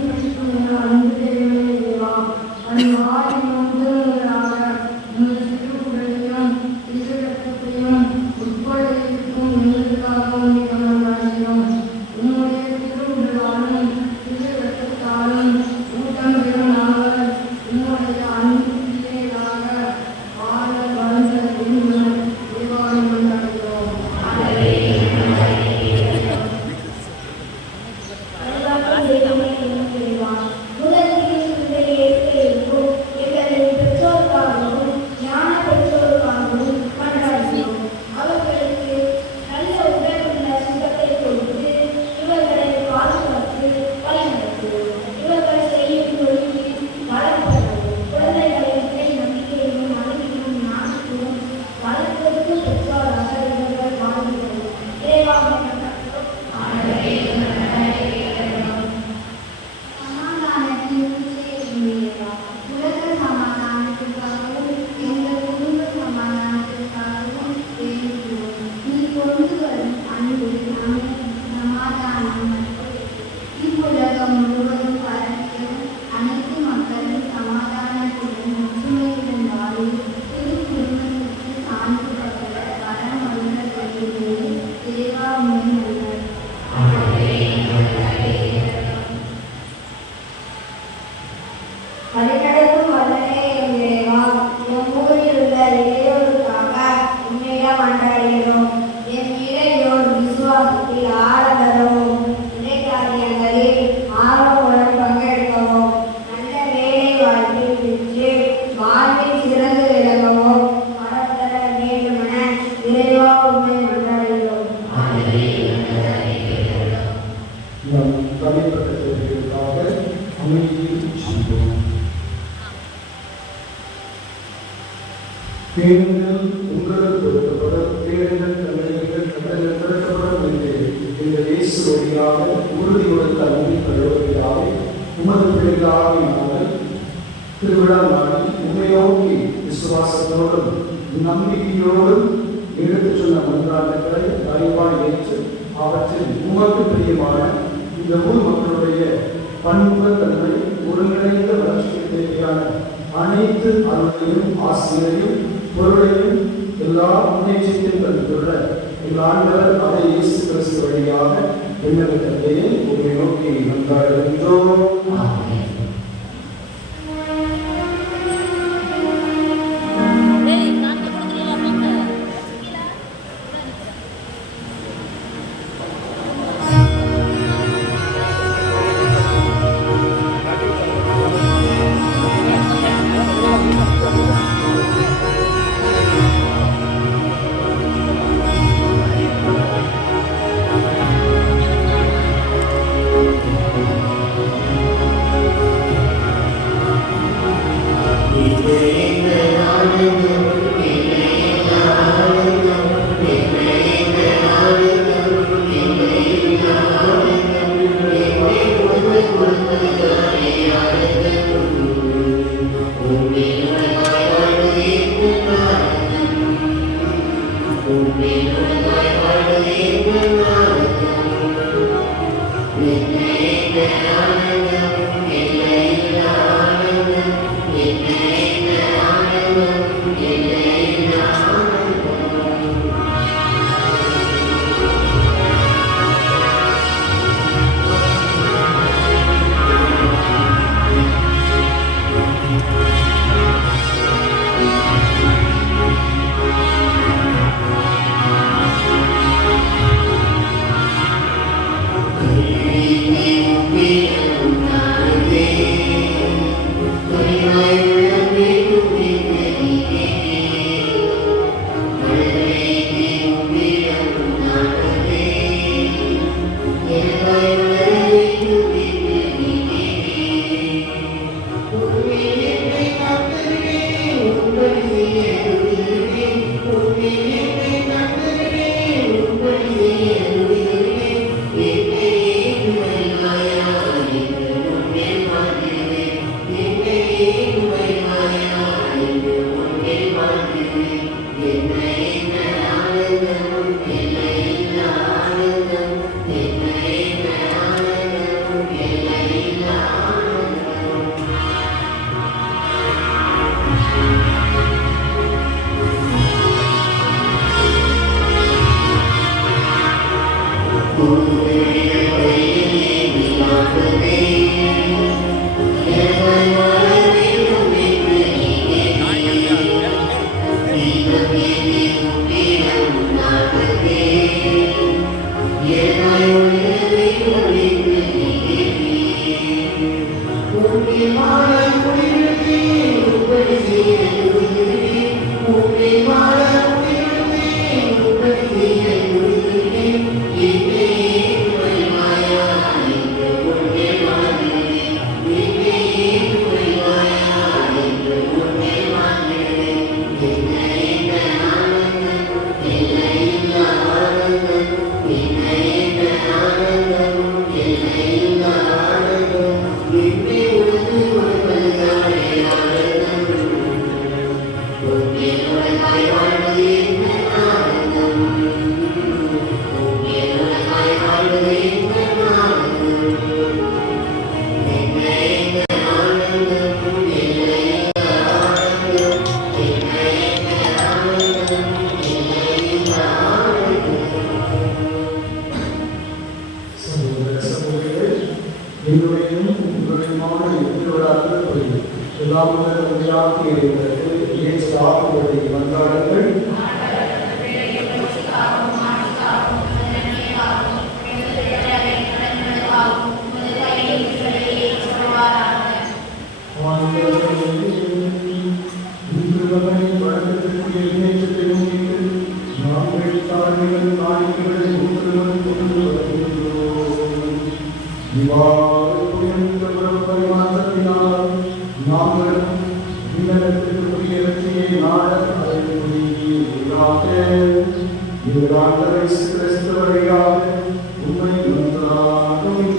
தேடுங்கள் உங்களுக்கு கொடுக்கப்படும், தேடுங்கள் கண்டறியுங்கள் கண்டறிகள் திறக்கப்படும் என்று இந்த இயேசு வழியாக உறுதியுடன் அன்பில் தருவதற்காக உமது பிள்ளைகளாக நாங்கள் திருவிழா நாளில் உண்மை நோக்கி விசுவாசத்தோடும் நம்பிக்கையோடும் எடுத்துச் சொன்ன மன்றாட்டுகளை அறிவாய் ஏற்று அவற்றில் உமக்கு பிரியமான இந்த ஊர் மக்களுடைய பன்முகத்தன்மை ஒருங்கிணைந்த வளர்ச்சிக்கு தேவையான அனைத்து அருளையும் ஆசிரியரையும் பொருளையும் எல்லா முன்னேற்றத்தையும் தந்துள்ள எங்கள் ஆண்டவர் அதை இயேசு கிறிஸ்து வழியாக விண்ணப்பத்தையே உண்மை நோக்கி மன்றாடுகின்றோம். நாங்களும் அருள்வீராக. எங்கள் ஆண்டவர் இயேசு கிறிஸ்து வழியாக உம்மை மன்றாடுகின்றோம்.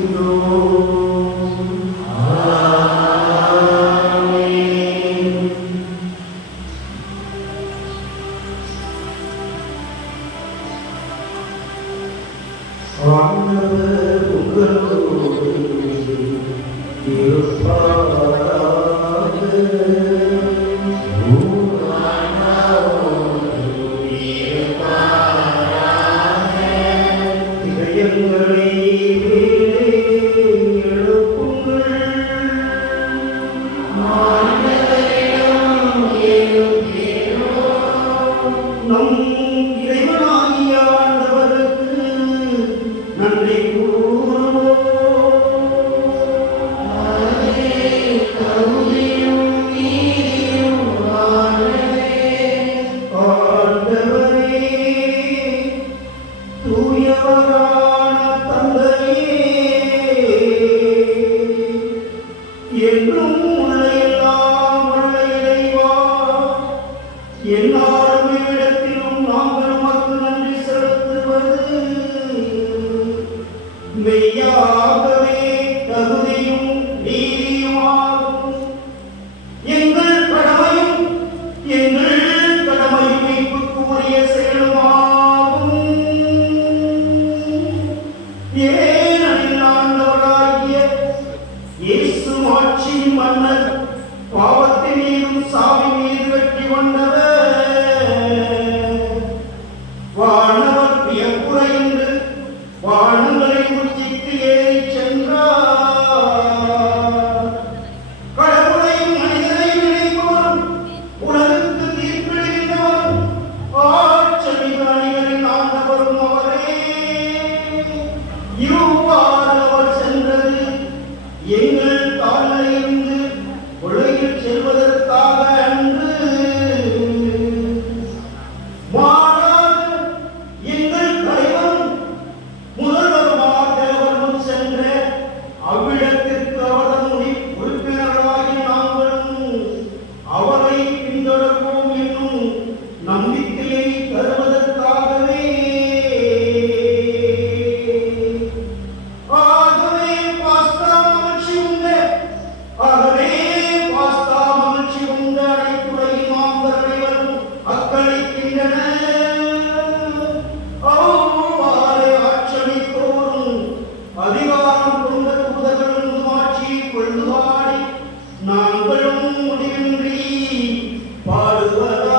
ஆண்டவர் உங்களோடு இருப்பாராக. இதயங்களை மேலே எழுப்புங்கள். நம் இறைவனாகிய ஆண்டவருக்கு நன்றி கூறுவோம். ஆண்டவரே, தூயவரான தந்தையே, என்றும் உள்ள எல்லாம் உள்ள இறைவா, எல்லாரும் இடத்திலும் நாங்கள் உமக்கு நன்றி செலுத்துவது மெய்யாகவே தகுதியும் நீதியுமாகும். எங்கள் கடமையும் எங்கள் கடமை மீட்புக்கு உரிய செயலுமாகும். ஏனெனில் ஆண்டவராகிய இயேசு ஆட்சியின் மன்னர், பாவத்தின் மீதும் சாவி மீது வெற்றி கொண்டவர், வானவர் வியப்புற என்று வானங்களை உச்சிக்கு ஏறிச் சென்றார். கடவுளையும் மனிதனையும் இணைப்பவரும் உலகுக்கு தீர்ப்பிடுகின்றவரும் ஆட்சமிகு அணிகளின் ஆண்டவரும் அவரே. இவ்வாறு அவர் சென்றது எங்கள் தாழ்மையிலிருந்து உலகில் செல்வதற்காக அன்று, மாறாக எங்கள் தலைவரும் முதல்வருமாக அவரும் சென்ற அவ்விடத்திற்கு அவரது உறுப்பினர்களாகி நாங்களும் அவரை பின்தொடர்வோம் என்னும் நம்பிக்கையை தருவதற்காகவே. ஆகவே பாஸ்தா மகிழ்ச்சி உண்ட அனைத்துலகி மாந்தர் அனைவரும் அக்களிக்கின்றனர். அவ்வாறு ஆட்சமிப்போரும் அதிகாரம் கொண்ட தூதர்களும் ஆட்சியை கொள்ளுவாடி நாங்களும் முடிவின்றி பாடுவதாவது.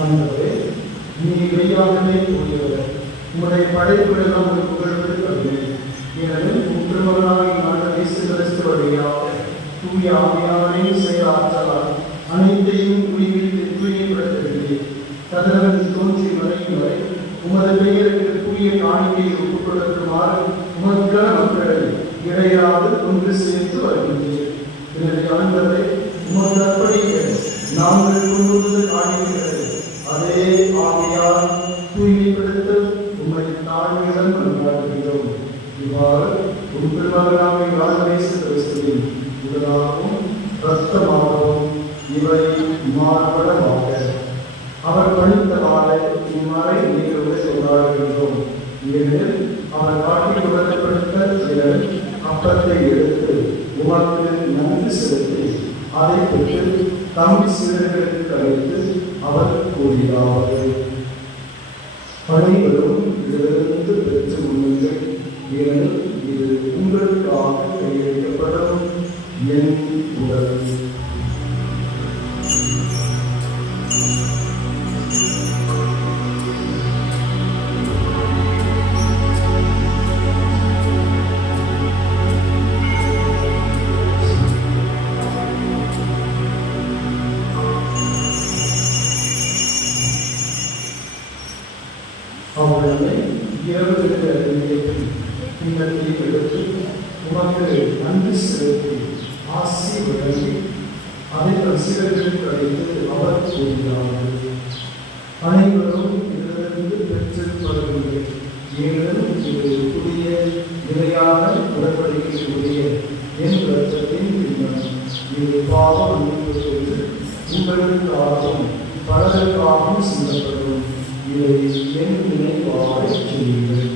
ஆண்டவரே, நீ மெய்யாகவே கூறியவர். உம்முடைய படைப்புகளெல்லாம் ஒரு புகழ்வது கருது. என் இடையாது ஒன்று சேர்த்து வருகின்றீர். எனவே ஆண்டவரே, உமது அப்படியே நாங்கள் கொண்டுவது காண்கிறது. அதே ஆவியால் தூய்மைப்படுத்த உம்மை தாழ்மையுடன் கொண்டாடுகிறோம். இவ்வாறு உம் திருமகனாக இயேசு கிறிஸ்துவின் உடலாகவும் இரத்தமாகவும் இவை மாறுபடமாக அவர் பணித்த வாழை இம்மறை நீரோடு கொண்டாடுகின்றோம். ஏனெனில் அவர் காட்டி உடன்படுத்த அப்பத்தை எடுத்து உமக்கு நன்றி செலுத்தி அதை பெற்று தம் சீடர்களுக்கு அளித்து அவர் கூறினார், அனைவரும் இதிலிருந்து பெற்று உண்ணுங்கள், ஏனெனில் இது உங்களுக்காக கையளிக்கப்படும் என் உடல். அவர்களை இரவுகளுக்கு அறிவியத்தில் பின்னத்தை எடுத்து உமக்கு நன்றி செலுத்தி ஆசி வழங்கி அதை தம் சீடர்களுக்கு அழைத்து அவர் கூறினார்கள், அனைவரும் இதிலிருந்து பெற்று வருகின்றனர். ஏனெனில் இது புதிய நிலையான உடன்படிக்கைக்குரிய என் இரத்தத்தின் பின்னம். இது பாவ மன்னிப்பு என்று உங்களுக்காகவும் பலருக்காகவும் சிந்தப்படும். இதை என் நினைவாக செய்யுங்கள்.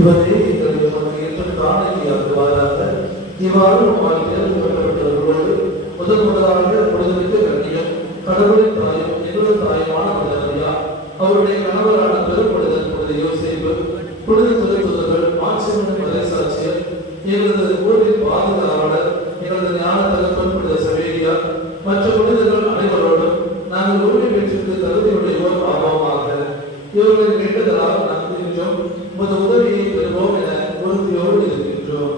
இவரே எங்களை நமக்கு காணிக்கையாக்குவாராக. இவ்வாறு தேர்ந்தெடுக்கப்பட்டவர்களோடு முதலாக பொழுதுமிக்க கண்ணியம் கடவுளின் தாயும் எங்களது தாயுமான மரியா, அவருடைய கணவரான பெரும்படுதல் யோசேப்பு, புனித திருத்துதர்கள், மாட்சிமிகு மறைசாட்சியர், எங்களது ஊரின் பாதுகாவலர், எங்களது ஞான தகப்பன் புனித சவேரியா மற்ற புனிதர்கள் அனைவரோடும் நாங்கள் உரிமை பெற்றிற்கு தகுதியுடையோர் ஆவோமாக. இவர்களின் வேண்டுதலால் நாங்கள் இன்றும் உமது உதவியை பெறுவோம் என உறுதியோடு இருக்கின்றோம்.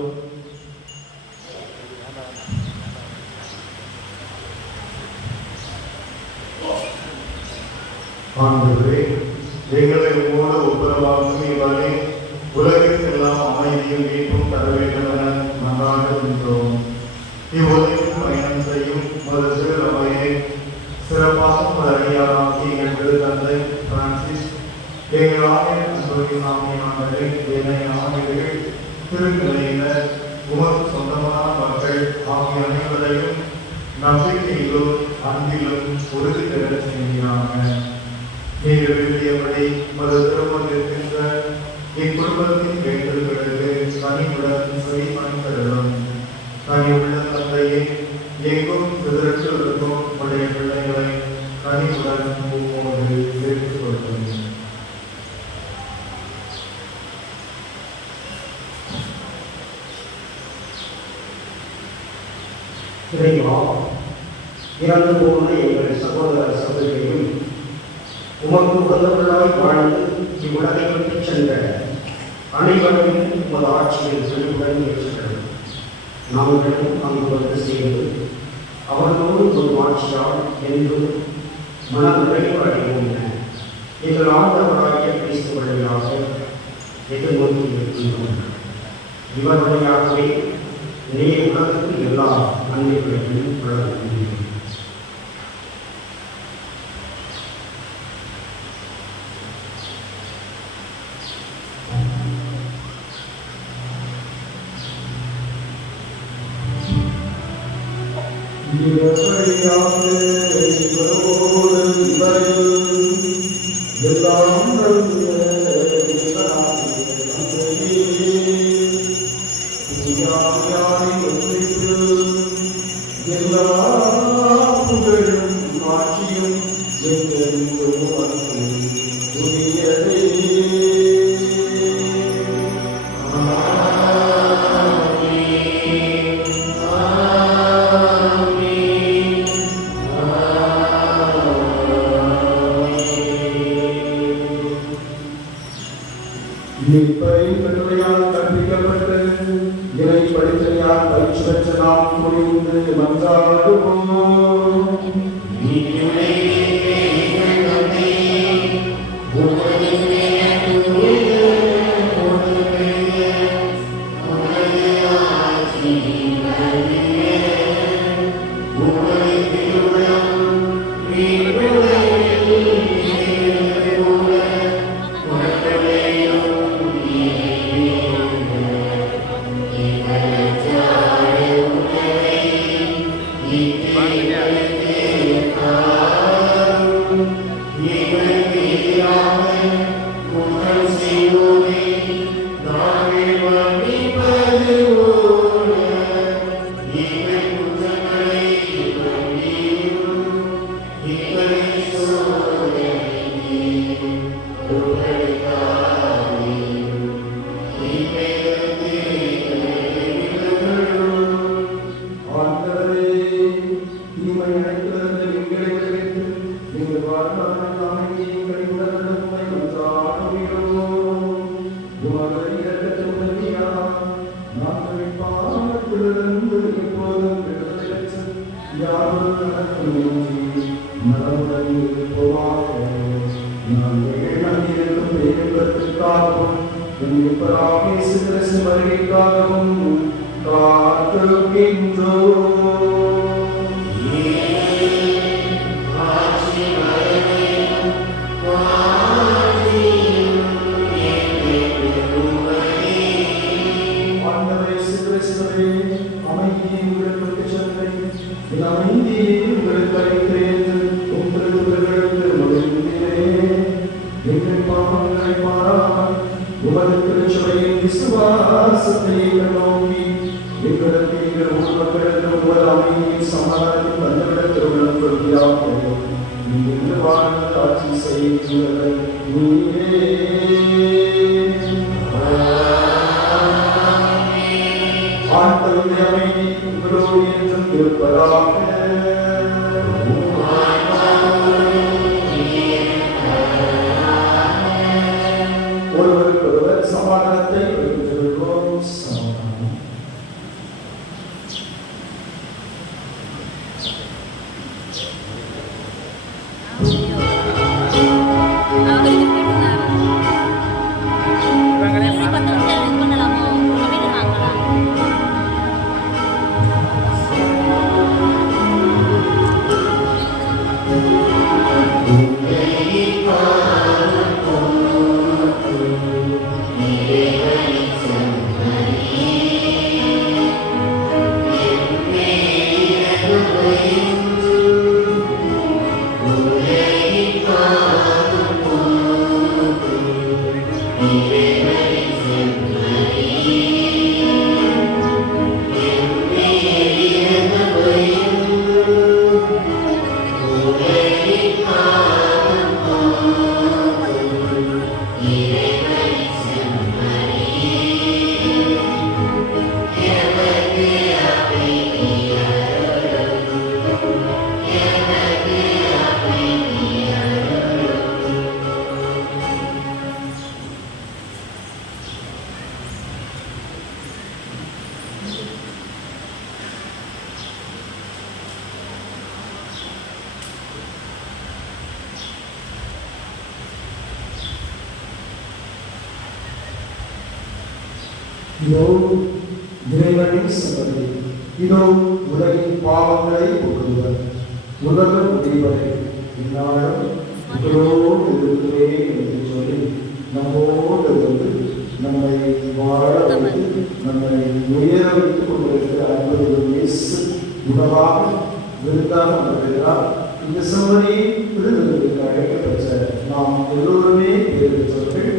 ஆண்டவரே, எங்களை உம்மோடு ஒப்புரவாக்கும் இவரை உலகிற்கெல்லாம் அமைதியும் மீட்பும் தர வேண்டும் என மன்றாடுகின்றோம். இவ்வுலகில் பயணம் செய்யும் ஒரு திருவையை சிறப்பாக அறியாராகி எங்கள் திருத்தந்தை பிரான்சிஸ், எங்கள் ஆணையர் சாமியானவரை ஏனைய ஆணையர்கள், திருநிலையினர், உமக்கு சொந்தமான மக்கள் ஆகிய அனைவரையும் நம்பிக்கையிலும் அன்பிலும் உறுதி பெற செய்கிறாங்க. நீங்கள் விரும்பியபடி மது திருமணத்திற்கின்ற இக்குடும்பத்தின் வேண்டுதல்களுக்கு கனிவுடன் செவிமடுத்தலும். கனிவுள்ள தந்தையை எங்கும் சிதறற்று இருக்கும் உடைய பிள்ளைகளை கனிவுடன் உம்மோடு சேர்த்துக் கொள்ளும். இறைவா, இறந்து போன எங்கள் சகோதர சகோதரியும் உமக்கு உகந்தவர்களாய் வாழ்ந்து இவ்வுலகை விட்டு சென்ற அனைவரையும் உமது ஆட்சியில் செழிப்புடன் ஏற்றுகிறது. நாங்களும் அங்கு வந்து சேர்ந்து அவர்களோடு ஒரு மாட்சியால் என்றும் மனம் நிறைவு அடைவோம் என எங்கள் ஆண்டவராகிய கிறிஸ்து வழியாக எதிர்நோக்கி இருக்கின்றோம். இவர் வழியாகவே நீ உலகத்தில் எல்லா நன்மைகளையும் வழங்குகிறீர்கள். பண்ணலாமோ? இதோ இறைவனின் சந்ததி, இதோ உலகின் பாவங்களை போக்குவர். உலக முடிவரை இந்நாளும் உங்களோடு இருக்கிறேன் என்று சொல்லி நம்மோடு வந்து நம்மை வாழ வைத்து நம்மை உயர வைத்துக் கொண்டிருக்கிற அன்பு இயேசு உணவாக விருந்தாக வருகிறார். இந்த சமரியின் விருதுகளுக்கு அழைக்கப்பட்ட நாம் எல்லோருமே பேர் பெற்றவர்கள்.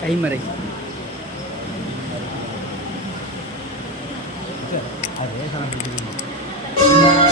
கைமறை Thank you.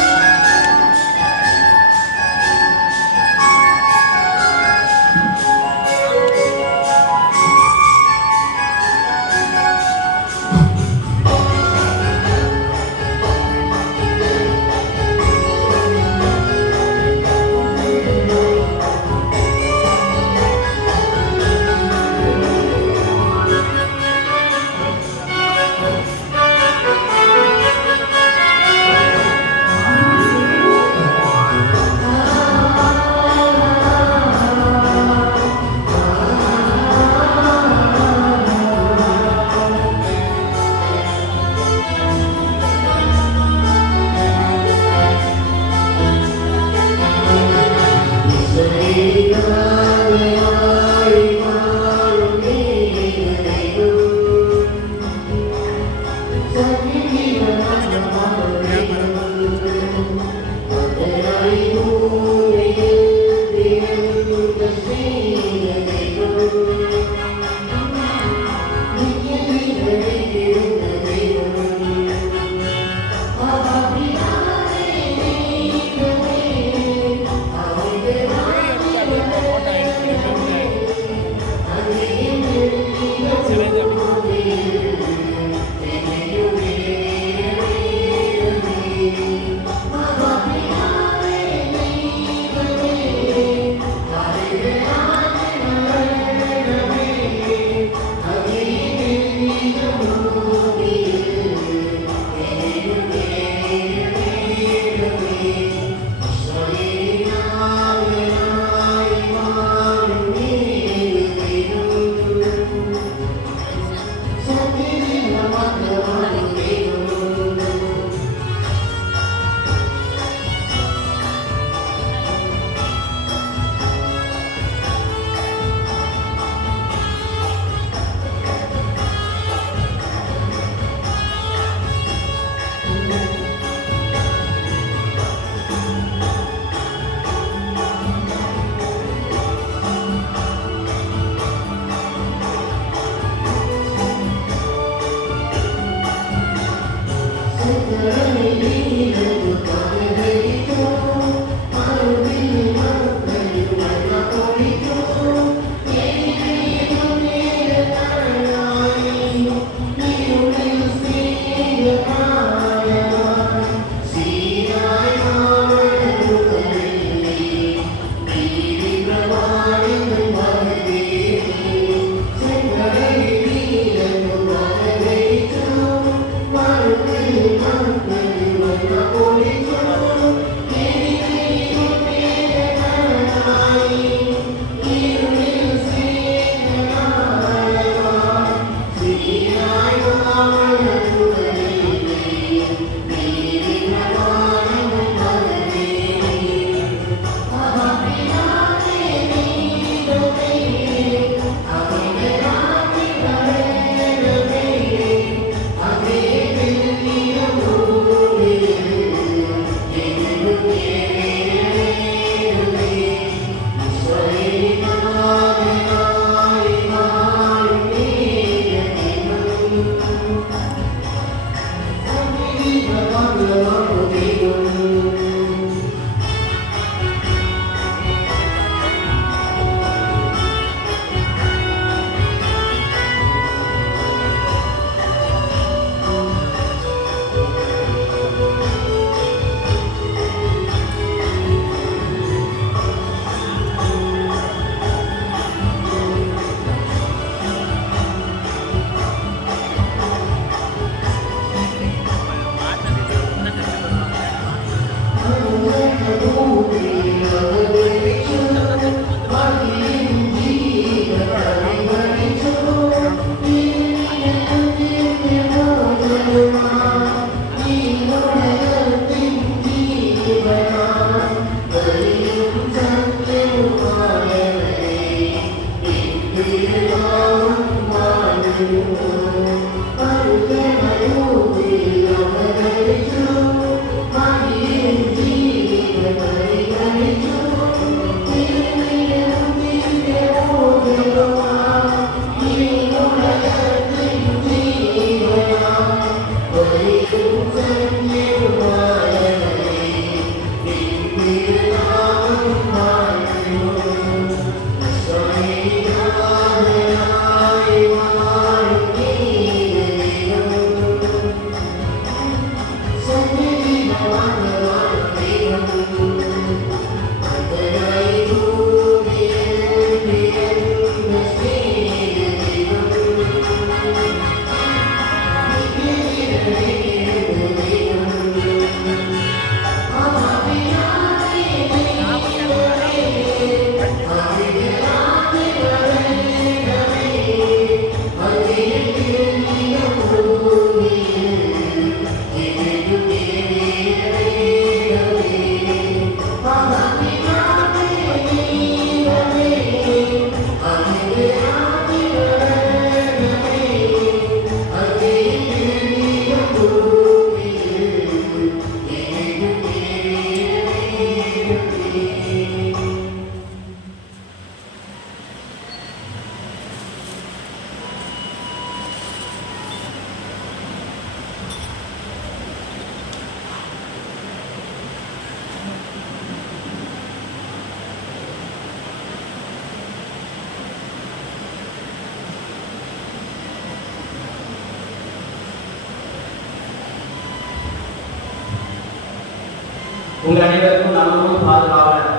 உங்கள் அனைவருக்கும் நமது பாதுகாவலர்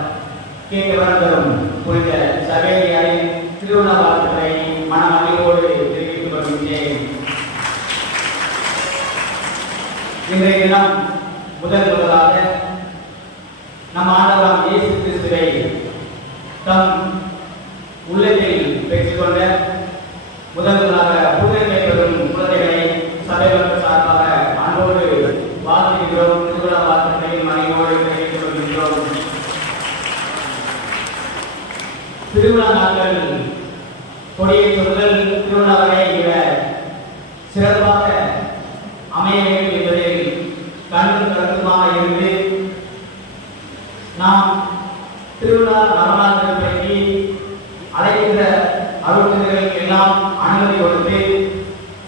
கேட்டவரம் தரும் புனித சவேரியாரின் திருவிழா வாழ்த்துக்களை மனமகிழ்வோடு தெரிவித்துக் கொள்கின்றேன். இன்றைய தினம் முதலாக நம் ஆண்டவராம் இயேசு கிறிஸ்துவை தம் உள்ளத்தில் பெற்றுக்கொண்ட முதலாக புதிரை பெறும் குழந்தைகளை சபை மக்கள் சார்பாக அன்போடு வாழ்த்துகிறோம். திருவிழா வாழ்த்துக்களை மனைவோடு தெரிவித்துக் கொள்கின்றோம். திருவிழா நாட்கள் கொடியேற்ற முதல் திருவிழா வரை விட சிறப்பாக அமைய வேண்டும் என்பதில் கண்ணும் கருத்துமாக இருந்து நாம் திருவிழா நவராத்திரி பற்றி அழைக்கின்ற அருட்தந்தைகளுக்கு எல்லாம் அனுமதி கொடுத்து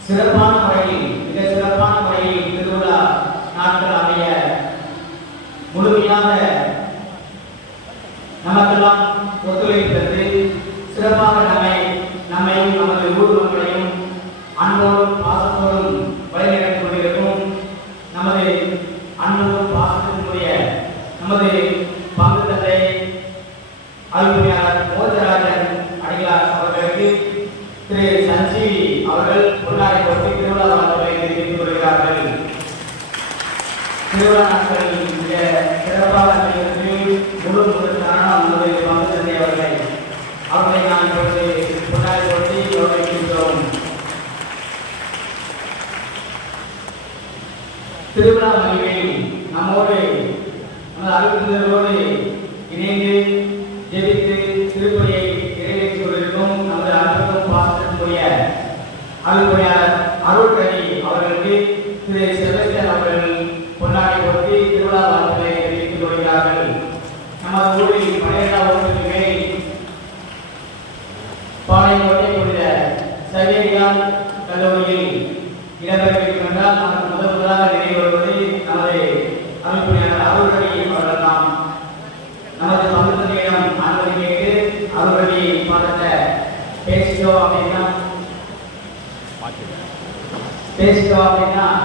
சிறப்பான முறையில் மிக சிறப்பான முறையில் திருவிழா நாட்கள் அமைய முழுமையாக நமக்கெல்லாம் ஒத்துழைப்பு தந்து சிறப்பாக நம்மையும் நமது ஊர் மக்களையும் அன்போடும் பாசத்தோடும் வழிநடத்திக் கொண்டிருக்கும் நமது அன்போடும் பாசத்திற்குரிய நமது பங்கு தந்தை அலுவலர் மோதராஜன் அடிகளார் அவர்களுக்கு திரு சஞ்சீவி அவர்கள் பொன்னாடை போட்டு திருவிழா வாழ்த்துக்களை தெரிவித்துக் கொள்கிறார்கள். திருவிழா நாட்களில் மிக சிறப்பாக முழு காரணம் நமது பங்கு தந்தை அவர்களை நாம் இப்பொழுது பொன்னாடை போட்டு கௌரவிக்கின்றோம். திருவிழா மகிழ்வில் நம்மோடு நமது அலுவலர்களோடு இணைந்து ஜெபித்து திருப்பதியை நிறைவேற்றிக் கொண்டிருக்கும் நமது அன்புக்கும் பாசத்திற்குரிய அலுவலர் அருள்கனி அவர்களுக்கு திரு செல்வஸ்டர் அவர்கள் பொன்னாடை கொடுத்து திருவிழா வாழ்த்துக்களை தெரிவித்துக் கொள்கிறார்கள். நமது ஊரில் 12ஆம் வகுப்புக்கு மேல் பாளையங்கோட்டை புனித சவேரியார் கல்லூரியில் இடம்பெற வேண்டும் என்றால் நமக்கு முதலாக நினைவு வருவது நமது அமைப்பினர் அருள்கனி அவர்கள் தான். நமது பங்குத்தந்தையிடம் அனுமதி கேட்டு அருள்கனி பாடத்தை பேசிட்டோம் அப்படின்னா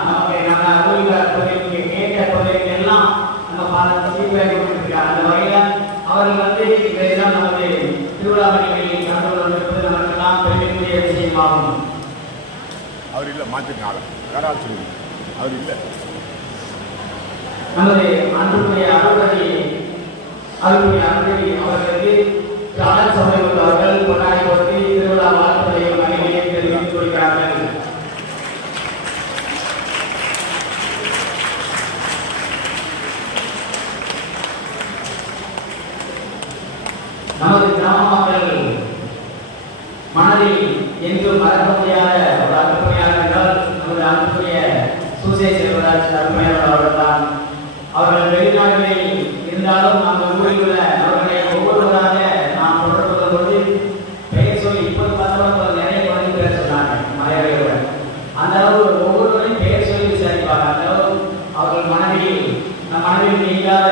நமக்கு நம்ம ஊழியர்களுக்கு கேட்ட பகுதிகள் எல்லாம் நம்ம பாடத்தை ஃபீட்பேக் கொடுத்துருக்காங்க. அந்த வகையில் அவர்கள் இதைதான் நமது திருவிழா பணிகளில் கலந்து கொண்டிருப்பது நமக்கெல்லாம் பெருமைக்குரிய விஷயமாகும். அவர் இல்லை மாற்றிருக்காங்க, வேற ஆள் சொல்லுங்க, அவர் இல்லை. நமது அன்புக்குரிய அருள்கனி அவர்களுக்கு ஆனந்த் சபை அவர்கள் கொண்டாடி கொடுத்து திருவிழா வாழ்த்துக்களையும் மகிமையை தெரிவித்துக் கொள்கிறார்கள். நமது கிராம மக்கள் மனதில் என்று மறக்க முடியாத ஒரு அற்புதமையாளர் என்றால் நமது அன்புக்குரிய சூசை செல்வராஜ் அருமையாளர் அவர்கள்தான். அவர்கள் வெளிநாடுகளில் இருந்தாலும் நம்ம ஊரில் உள்ள அவர்களை ஒவ்வொருவராக நாம் தொடர்பு கொள்ளும்போது பெயர் சொல்லி இப்போது பார்த்தவங்க நிறைய குழந்தை பேர் சொன்னாங்க மலையாளியோட. அந்த அளவு ஒவ்வொருவரையும் பெயர் சொல்லி விசாரிப்பாங்க. அந்த அளவு அவர்கள் மனதில் நீங்காத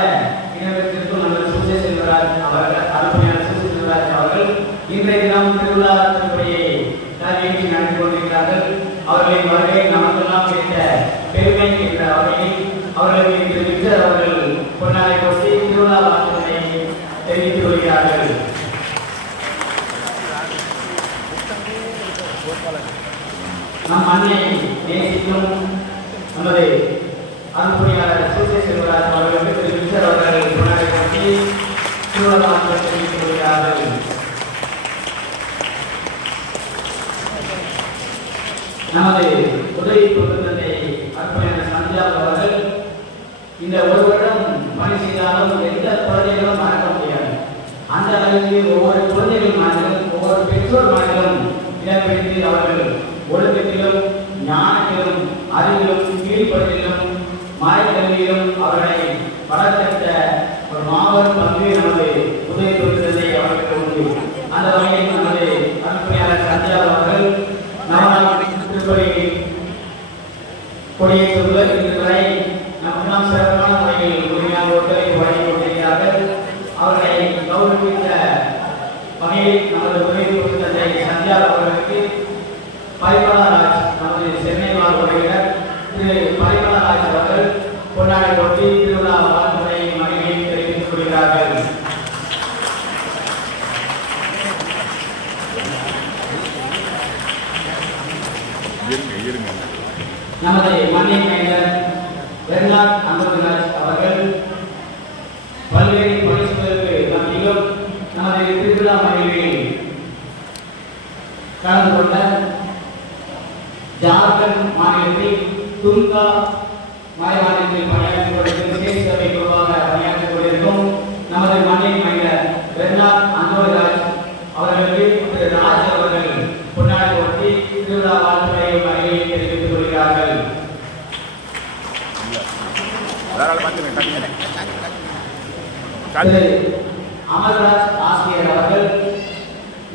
இனத்திற்கும் நம்ம சூசை செல்வராஜ் அவர்கள் அருமையான சூசை செல்வராஜ் அவர்கள் இன்றைய தினம் திருவிழா திருப்பதியை நிகழ்ச்சி நடத்தி கொண்டிருக்கிறார்கள். அவர்களின் வருகை நமக்கெல்லாம் கிடைத்த பெருமை என்ற வகையில் அவர்களுக்கு திரு விக்டர் அவர்கள் பொன்னாடை போட்டு திருவிழா வாழ்த்துக்களை தெரிவித்துக் கொள்கிறார்கள். நம் மண்ணை நேசிக்கும் நமது அன்புரியாளர் சூசை செல்வராஜ் அவர்களுக்கு திரு விக்டர் அவர்கள் பொன்னாடை போட்டு திருவிழா வாழ்த்துக்களை தெரிவித்துக் கொள்கிறார்கள். நமது உதவி பொருத்தத்தை அற்புதமான சந்தியா அவர்கள் இந்த ஒரு வருடம் பணி செய்தாலும் எந்த குழந்தைகளும் மறக்க முடியாது. அந்த அளவிற்கு ஒவ்வொரு குழந்தைகள் மனதிலும் ஒவ்வொரு பெற்றோர் மனதிலும் இடம்பெற்று அவர்கள் ஒழுக்கத்திலும் ஞானத்திலும் அறிவிலும் கீழ்ப்படுத்திலும் மறைக்கல்வியிலும் அவர்களை வளர்த்த ஒரு மாபெரும் பங்கு நமது உதவி பொருத்தத்தை அவர்களுக்கு உண்டு. அந்த வகையில் நமது அற்புதமான சந்தியா அவர்கள் கொடியேற்றுவதில் இதுவரை நமக்கு சிறப்பான முறையில் உரிமையாக ஒத்துழைப்பு வழங்கிக் கொண்டிருக்கிறார்கள். அவர்களை கௌரவித்த வகையில் நமது உதவி தந்தை சந்தியா அவர்களுக்கு பரிமளராஜ் நமது சென்னை வாழ் உரையினர் திரு பரிமளராஜ் அவர்கள் பொன்னாடை போட்டி திருவிழா வாழ்த்துறை நமது மண்ணின் மைந்தர் பெர்னார்ட் அந்தோனிராஜ் அவர்கள் பல்வேறு பரிசுகளுக்கு மத்தியிலும் நமது திருவிழா மகிழ்வில் கலந்து கொண்ட ஜார்க்கண்ட் மாநிலத்தில் தும்கா மாநிலத்தில் பணியாற்றிக் கொண்டிருக்கும் தேசிய சபை குழுவாக பணியாற்றிக் கொண்டிருக்கும் நமது மண்ணின் மைந்தர் பெர்னார்ட் அந்தோனிராஜ் அவர்களுக்கு திரு ராஜ் அவர்கள் பொன்னாடை போட்டி திருவிழா வாழ்த்துக்களை மகிழ்ச்சியை தெரிவித்துக் கொள்கிறார்கள். அமர்ராஜ் ஆசிரியர் அவர்கள்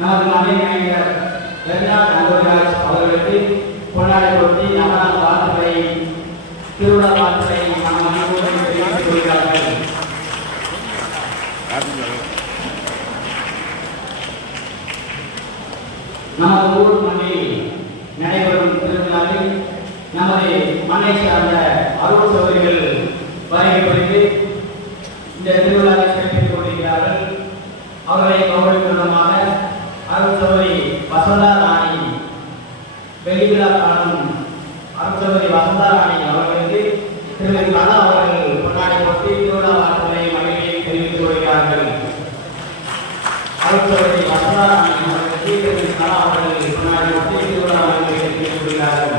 நமது மண்ணின் மைந்தர் பெர்னார்ட் அந்தோனிராஜ் அவர்களுக்கு பொன்னாடை போட்டி நவரால் வாழ்த்துக்களை திருவிழா வாழ்த்துக்களை நாம் மகிழ்ச்சியோடு தெரிவித்துக் கொள்கிறார்கள். நமது ஊர் மண்ணில் நடைபெறும் திருவிழாவில் நமது மண்ணை சார்ந்த அருள் சகோதரிகள் வருகை புரிந்து இந்த திருவிழாவை சிறப்பித்துக் கொண்டிருக்கிறார்கள். அவர்களை கௌரவிக்கும் விதமாக அருள் சகோதரி வசந்தா ராணி வெளிவிழா காணும் அருள் சகோதரி வசந்தா ராணி அவர்களுக்கு திருமதி கலா அவர்கள் கொண்டாடி போட்டு திருவிழா வாழ்த்துக்களை மகிழ்ச்சியை தெரிவித்துக் கொள்கிறார்கள். அருள் சகோதரி வசந்தா ராணி அவர்களுக்கு திருமதி கலா அவர்கள் கொண்டாடி போட்டு திருவிழா வாழ்த்துக்களை தெரிவித்துக் கொள்கிறார்கள்.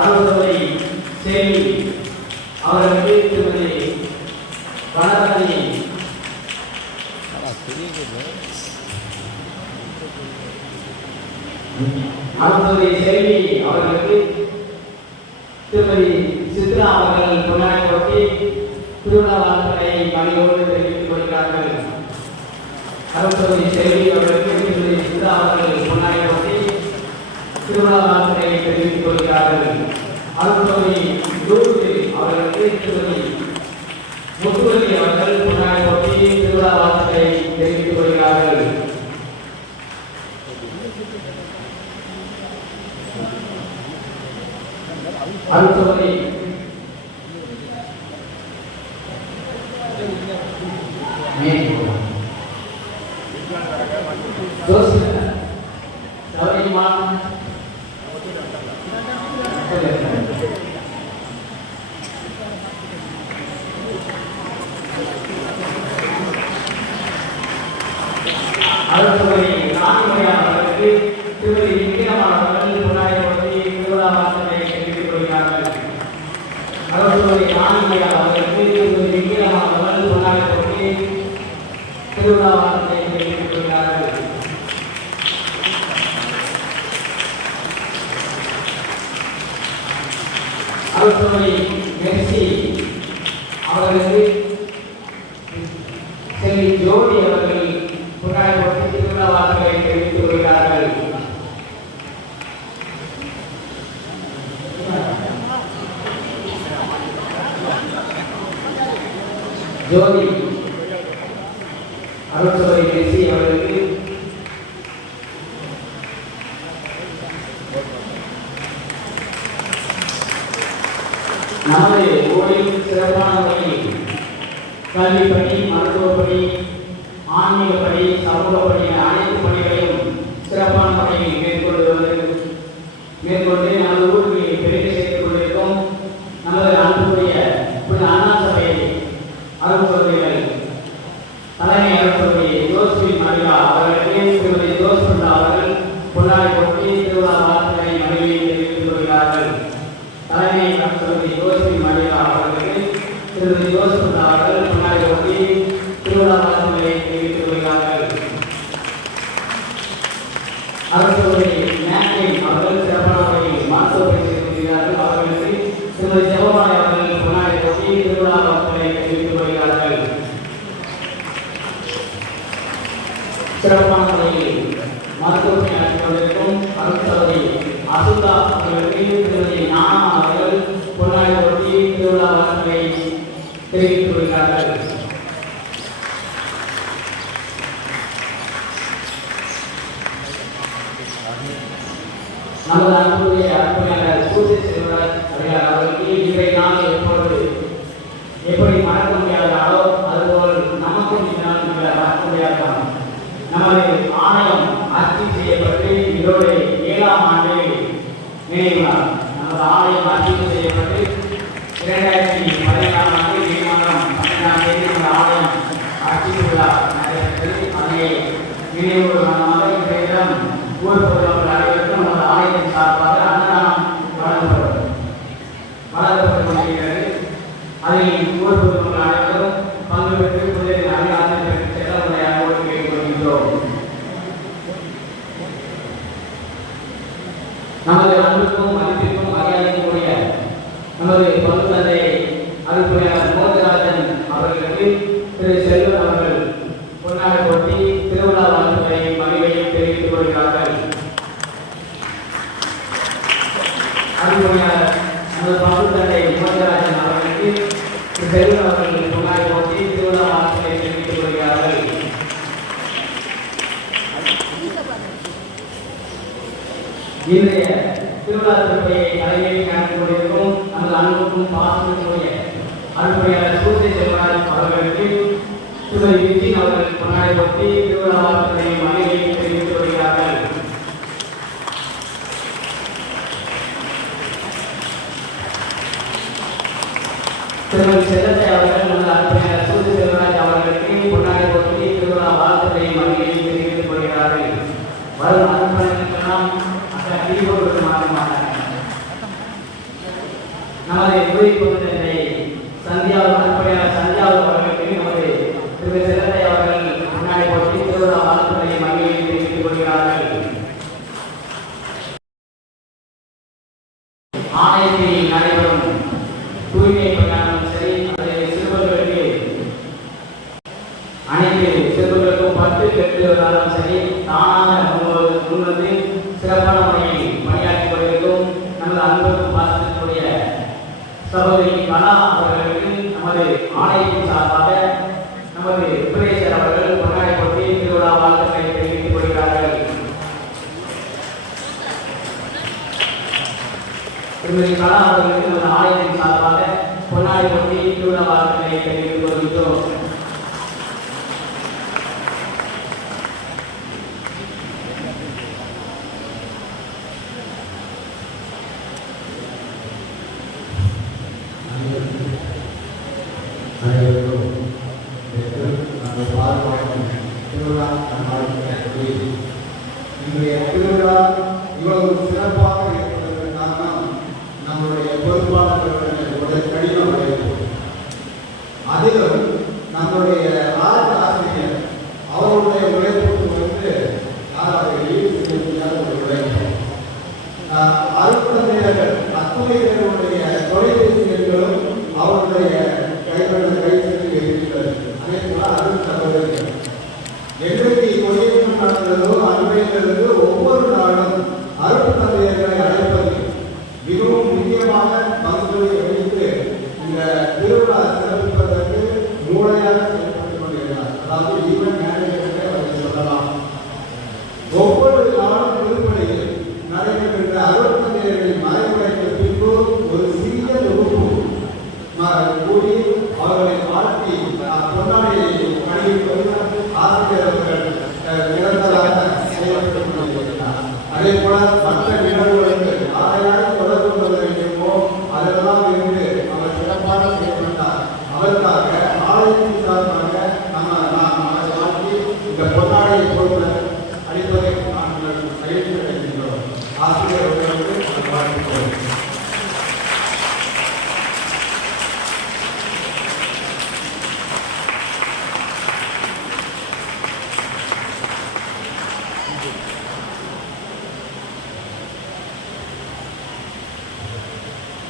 அருள் சகோதரி சேமி அவர்களுக்கு திருமதி வனராணி அருள்சகோதரி செல்வி அவர்களுக்கு திருமதி சித்ரா அவர்கள் கொண்டாடி போட்டி திருவிழா வாழ்த்துக்களை மகிழ்வோடு தெரிவித்துக் கொள்கிறார்கள். அருள்சகோதரி செல்வி அவர்களுக்கு திருமதி சித்ரா அவர்கள் கொண்டாடி போட்டி திருவிழா வாழ்த்துக்களை தெரிவித்துக் கொள்கிறார்கள். அருள்சகோதரி லூர்து அவர்களுக்கு திருமதி முத்துவலி அவர்கள் கொண்டாடி போட்டி திருவிழா வாழ்த்துக்களை தெரிவித்துக் கொள்கிறார்கள். அருள்சகோதரி அருள்சகோதரி ராணிமயா அவர்களுக்கு திருமதி விக்கிரமா அவர்கள் கொண்டாடி போட்டி திருவிழா வாழ்த்துக்களை தெரிவித்துக் கொள்கிறார்கள். அருள்சகோதரி ராணிமயா அவர்களுக்கு திருமதி விக்கிரமா அவர்கள் கொண்டாடி போட்டி திருவிழா வாழ்த்துக்களை தெரிவித்துக் கொள்கிறார்கள். அருள்சகோதரி மெர்சி அவர்களுக்கு செல்வி ஜோதி அவர்கள் கொண்டாடி போட்டி திருவிழா வாழ்த்துக்களை தெரிவித்துக் கொள்கிறார்கள். ஜோதி அருள்சகோதரி மெர்சி அவர்களுக்கு நமது ஊரில் சிறப்பான முறையில் கல்வி பணி, மருத்துவ பணி, ஆன்மீக பணி, சமூக பணி என அனைத்து பணிகளையும் சிறப்பான முறையில் மேற்கொண்டு நமது ஊருக்கு பெருமை சேர்த்துக் கொண்டிருக்கும் நமது அன்புக்குரிய அண்ணா சபை அருள் சகோதரிகள் தலைமை அருள் சகோதரி ஜோஸ்பின் மரியா அவர்களுக்கு திருமதி ஜோஸ்பின் அவர்கள் கொண்டாடி போட்டி திருவிழா வாழ்த்துக்களை மகிழ்ச்சியை தெரிவித்துக் கொள்கிறார்கள். தலைமை அருள் சகோதரி ஜோஸ்பின் மரியா அவர்களுக்கு திருமதி ஜோஸ்பின் அவர்கள் கொண்டாடி போட்டி திருவிழா வாழ்த்துக்களை தெரிவித்துக் கொள்கிறார்கள். அருள் சகோதரி மேக்லின் அவர்கள் சிறப்பான முறையில் மருத்துவ பயிற்சி செய்கிறார்கள். அவர்களுக்கு திருமதி ஜெபமாலை அவர்கள் கொண்டாடி போட்டி திருவிழா வாழ்த்துக்களை தெரிவித்துக் கொள்கிறார்கள். சிறப்பான முறையில் மருத்துவ பணியாற்றிக் கொண்டிருக்கும் அருள் சகோதரி அசுதா அவர்களுக்கு திருமதி ஞானா அவர்கள் கொண்டாடி போட்டி திருவிழா வாழ்த்துக்களை தெரிவித்துக் கொள்கிறார்கள். நமது அன்புடைய அற்புதமான சூழ்ச்சி செல்வராஜ் அவர்களுக்கு இன்றைய நாள் எப்படி மறக்க முடியாதாலோ அதுபோல் நமக்கும் இந்த நாள் மறக்க முடியாதான். நமது ஆணையம் ஆட்சி செய்யப்பட்டு இதோடு 7ஆம் ஆண்டு நினைவுனார். நமது ஆலயம் அறிவிப்பு செய்யப்பட்டு 2017ஆம் ஆண்டு மே மாதம் 12ஆம் தேதி நமது ஆலயம் அர்ச்சனை விழா நடைபெற்றது. அதை நினைவு காரணமாக இன்றைய தினம் ஊர் பொதுமக்கள் அனைவருக்கும் நமது ஆலயத்தின் சார்பாக அன்னதானம் வழங்கப்பட்டுக் கொண்டிருக்கிறது. அதில் ஊர் பொதுமக்கள் அனைவரும் பங்கு பெற்று புதிய அறிவாற்றல் பெற்று செல்ல உங்களை அன்போடு கேட்டுக்கொள்கின்றோம். நமது அன்புக்கும் மதிப்பிற்கும் மரியாதைக்கும் கூடிய நமது பங்கு தந்தை அருள்புரியாளர் மோகராஜன் அவர்களுக்கு திரு செல்வன் அவர்கள் பொன்னாடை போட்டி திருவிழா வாழ்த்துக்களையும் மகிழ்வையும் தெரிவித்துக் கொள்கிறார்கள். அருள்புரியாளர் நமது பங்கு தந்தை மோகராஜன் அவர்களுக்கு திரு செல்வன் அவர்கள் பொன்னாடை போட்டி திருவிழா வாழ்த்துக்களை தெரிவித்துக் கொள்கிறார்கள். இன்றைய திருவிழா திருப்பதியை தலைமையில் நடந்து கொண்டிருக்கும் நமது அன்புக்கும் பாசத்திற்குரிய அன்புடையாளர் சூசை செல்வராஜ் அவர்களுக்கு திருமதி விஜின் அவர்கள் பொன்னாடை போட்டி திருவிழா வாழ்த்துக்களை மகிழ்ச்சியை தெரிவித்து வருகிறார்கள். திருமதி செல்லத்தை அவர்கள் நமது அன்புடையாளர் சூசை செல்வராஜ் அவர்களுக்கு பொன்னாடை போட்டி திருவிழா வாழ்த்துக்களை மகிழ்ச்சியை தெரிவித்துக் கொள்கிறார்கள். வரும் அன்புடையெல்லாம் நமது உதவி பொதுத்தந்தை அன்புடையாளர் சந்தியாவு அவர்களுக்கு நமது திரு செல்லத்தை அவர்கள் முன்னாடி போட்டி திருவிழா வாழ்த்துக்களை மகிழ்ச்சியை தெரிவித்துக் கொள்கிறார்கள். ஆலயத்தில் நடைபெறும் தூய்மை பணியாளரும் சரி, அது சிறுவர்களுக்கு அனைத்து சிறுவர்களுக்கும் 10 கெட்டுவதாலும் சரி, தானாக முன்வந்து சிறப்பான முறையில் பணியாற்றி கொண்டிருக்கும் நமது அன்புக்கும் பாசத்திற்குரிய சகோதரி கலா அவர்களுக்கு நமது ஆலயத்தின் சார்பாக நமது உபதேசர் அவர்கள் பொன்னாடை போட்டி திருவிழா வாழ்த்துக்களை தெரிவித்துக் கொள்கிறார்கள். திருமதி கலா அவர்களுக்கு நமது ஆலயத்தின் சார்பாக பொன்னாடை போட்டி திருவிழா வாழ்த்துக்களை தெரிவித்துக் கொள்கிறோம். இன்றைய திருவிழா இவ்வளவு சிறப்பாக இருப்பதற்கு காரணம் நம்முடைய பொறுப்பாளர்களுடைய கடின உழைப்பு. அதிலும் நம்முடைய ஆசிரியர் அவருடைய உழைப்புக்கு வந்து யாராவது ஈடு செய்ய முடியாத ஒரு உழைப்பு. அருட்தந்தையர்கள் அத்துணை பேருடைய தொலைபேசி எண்களும் அவருடைய கைச்செல்லில் இருக்கிறது. அதே போல அருள் சகோதரர்கள் என்றைக்கு கொடியேற்றம் நடந்ததோ அன்றையிலிருந்து ஒவ்வொரு நாளும் அருட்தந்தையர்களை அழைப்பது மிகவும் முக்கியமாக பங்குகளை வைத்து இந்த திருவிழா சிறப்பிப்பதற்கு மூளையாக செயல்பட்டுக் கொண்டிருக்கிறார். அதாவது ஈவன் மேனேஜரை அவர்கள் சொல்லலாம். ஒவ்வொரு நாளும் திருப்பணியில் நடைபெறுகின்ற அருட்தந்தையர்களின் மறைமுறைக்கு பின்பு ஒரு சிறிய தொகுப்பு கூடி அவர்களை வாழ்த்தி பொன்னாடியை பணியிற்பது ஆசிரியர் அவர்கள் நிரந்தராக செயல்பட்டுக் கொண்டிருக்கிறார். அதே போல மற்ற நிகழ்வுகளுக்கு ஆரையாக தொடர்பு கொள்ள வேண்டுமோ அதெல்லாம் இருந்து அவர் சிறப்பாக செயல்பட்டார். அவருக்காக ஆலயத்தின் சார்பாக நாம் அவரை வாழ்த்தி இந்த பொன்னாடியை பொறுப்பு அளிப்பதை நாங்கள் பயிற்சி அளிக்கின்றோம். ஆசிரியர் அவர்களுக்கு வாழ்த்துக்கிறோம்.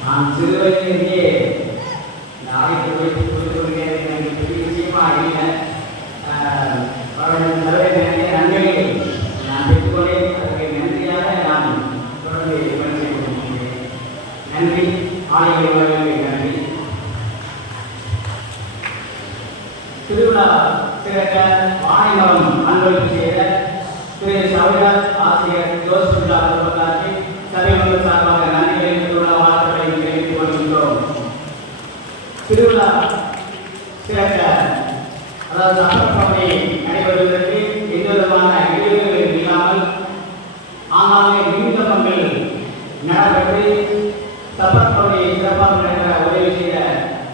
நான் சிறுவயதிலேயே இந்த ஆலயத்தை போயிட்டு புரிந்து எனக்கு பெரிய விஷயமா இல்லை. நிறைய நன்மைகளை நான் பெற்றுக்கொண்டே அதற்கு நன்றியாக நான் தொடர்ந்து பணி செய்து கொண்டிருக்கிறேன். நன்றி. ஆலய நிர்வாகிகளுக்கு நன்றி. திருவிழா சிறக்க வாழைமரம் அன்பளிப்பு செய்த திரு சௌராஜ் ஆசிரியர் ஜோஸ்பில்லா அவர்களுக்கு சபைகள் சார்பாக நன்றிகளை திருவிழா வாழ்த்துக்களை தெரிவித்துக் கொள்கின்றோம். திருவிழா சிறக்க அதாவது சட்டப்பணி நடைபெறுவதற்கு எந்த விதமான இடைவெளிகள் இல்லாமல் ஆங்காங்கே விண்ணப்பங்கள் நடைபெற்று சிறப்பாக நடைபெற உதவி செய்த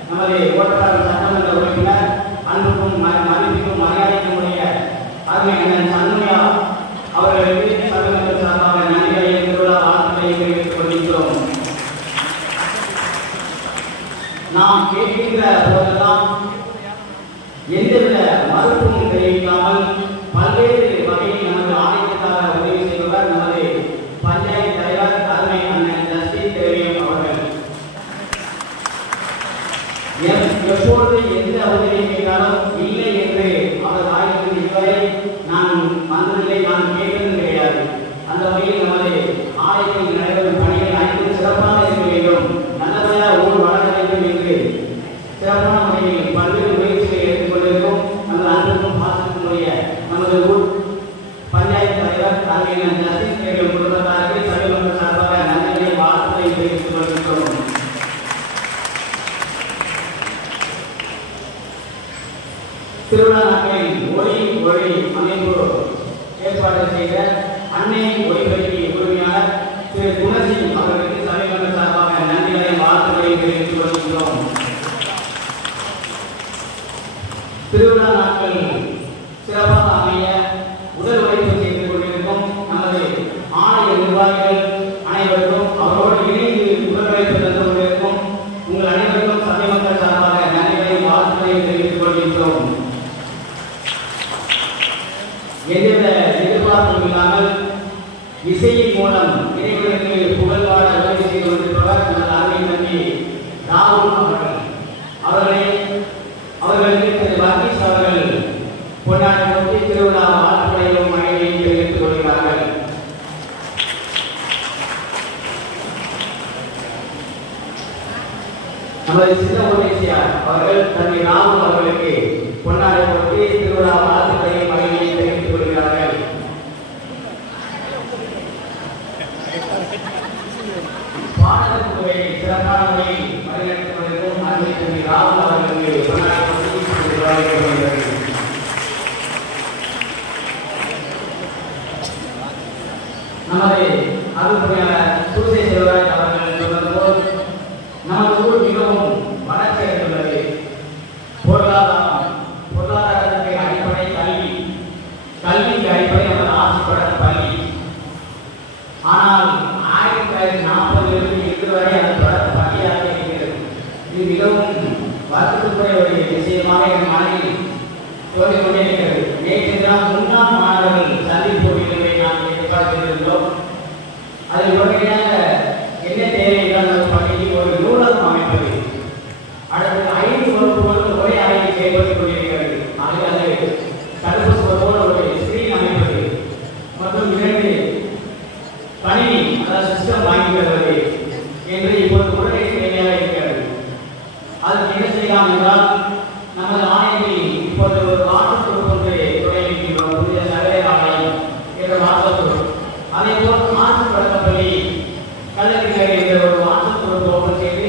நமது ஓட்டக்காரர் சட்டமன்ற உறுப்பினர் அன்புக்கும் மதிப்புக்கும் மரியாதைக்கும் உடைய அருமை அண்ணன் சண்முகையா அவர்களுக்கு சட்டமன்ற சார்பாக நன்றிகளையும் திருவிழா வாழ்த்துக்களையும் தெரிவித்துக் கொள்கின்றோம். நாம் கேட்கின்ற போதெல்லாம் எந்தவித மறுப்பும் தெரிவிக்காமல் பல்வேறு வகையில் நமது ஆலயத்திற்காக உதவி செய்பவர் நமது பஞ்சாயத்து தலைவர் அருமை அண்ணன் ஜஸ்டிஸ் தேவியம் அவர்கள். எப்பொழுது எந்த உதவி கேட்டாலும் இல்லை என்று அவர் ஆய்வுக்கு இதுவரை நான் வந்ததில்லை, நான் கேட்டதும் கிடையாது. அந்த வகையில் நமது ஆலயத்தில் நடைபெறும் பணிகள் அனைத்தும் சிறப்பாக இருக்க வேண்டும், நல்லபடியாக ஊர் வளர வேண்டும் என்று சிறப்பான முறையில் பல்வேறு முயற்சிகளை எடுத்துக்கொண்டிருக்கும் நமது அன்புக்கும் பாசத்துக்கும் உரிய நமது ஊர் பஞ்சாயத்து தலைவர் அருமையான ஜஸ்டிஸ் தேவியம் குடும்பத்தாருக்கு சட்டமன்ற சார்பாக நன்றிகளை வாழ்த்துக்களை தெரிவித்துக் கொள்கின்றோம். திருவிழா நாட்களில் ஒளி அமைப்பு ஏற்பாடு செய்த அன்னை ஒளிபெருக்கி உரிமையாளர் திரு குணசிங் அவர்களுக்கு சட்டமன்ற சார்பாக நன்றிகளை வாழ்த்துக்களை தெரிவித்துக் கொள்கின்றோம். திருவிழா நாட்கள் சிறப்பாக அமைய உடல் உழைப்பு செய்து கொண்டிருக்கும் நமது ஆலய நிர்வாகிகள் அனைவருக்கும் அவரோடு இணைந்து உடல் உழைப்பு தந்து கொண்டிருக்கும் உங்கள் அனைவருக்கும் சபை மக்கள் சார்பாக நன்றிகளை வாழ்த்துக்களை தெரிவித்துக் கொள்கின்றோம். எந்தவித எதிர்பார்ப்பும் இல்லாமல் இசையின் மூலம் இறைவனுக்கு புகழ் பாட உதவி செய்து கொண்டிருப்பவர் நமது அருமை தம்பி ராகுல் அவர்களுக்கு திரு வர்கீஸ் அவர்கள் கொண்டாடி கொண்டு திருவிழா வாழ்த்துக்களையும் மகிழ்ச்சியையும் தெரிவித்துக் கொள்கிறார்கள். நமது சின்ன உதேசியார் அவர்கள் தம்பி ராகுல் அவர்களுக்கு கொண்டாடி கொண்டு திருவிழா வாழ்த்துக்களையும் மகிழ்ச்சியையும் தெரிவித்துக் கொள்கிறார்கள். பாடலுக்கு சிறப்பான முறையில் வழிநடத்தி கொண்டிருக்கும் அன்பை தம்பி ராகுல் அவர்களுக்கு கொண்டாடி நமது அருள்பணியாளர் சூசை செல்வராஜ் அவர்கள் சொன்னது போல் நமது ஊர் மிகவும் வளர்ச்சி அடைந்துள்ளது. பொருளாதாரத்திற்கு அடிப்படை கல்வி, கல்விக்கு அடிப்படை நமது ஆட்சிப்பட பள்ளி. ஆனால் 1940 இன்று வரை அது தொடர் பள்ளியாக இருக்கிறது. இது மிகவும் வருத்தத்துக்குரிய ஒரு விஷயமாக என் மனதில் தோன்றிக் கொண்டே இருக்கிறது. நேற்று தினம் முன்னாள் மாணவர்கள் சந்திப்பு நிகழ்வை நாம் எதிர்பார்த்திருந்தோம். அதில் உடனடியாக என்ன தேவை என்றால் அந்த பள்ளியில் ஒரு நூலகம் அமைப்பது, அடுத்து 5 வகுப்புகள் ஒரே அறையில் செயல்பட்டுக் கொண்டிருக்கிறது. அது தடுப்பு சுவரோடு ஒரு ஸ்கிரீன் அமைப்பது மற்றும் 2 கணினி அதாவது சிஸ்டம் வாங்கி தருவது என்று இப்போது உடனடி தேவையாக இருக்கிறது. அதுக்கு என்ன செய்யலாம் என்றால் நமது ஆணையத்தில் இப்போது ஒரு வாட்ஸ்அப் குரூப் ஒன்று தொடங்கியிருக்கின்றோம். புதிய சகலை ஆணையம் என்ற வாட்ஸ்அப் குரூப். அதே போல் ஆட்சி பள்ளி கல்லூரிகள் என்ற ஒரு வாட்ஸ்அப் குரூப் ஓபன் செய்து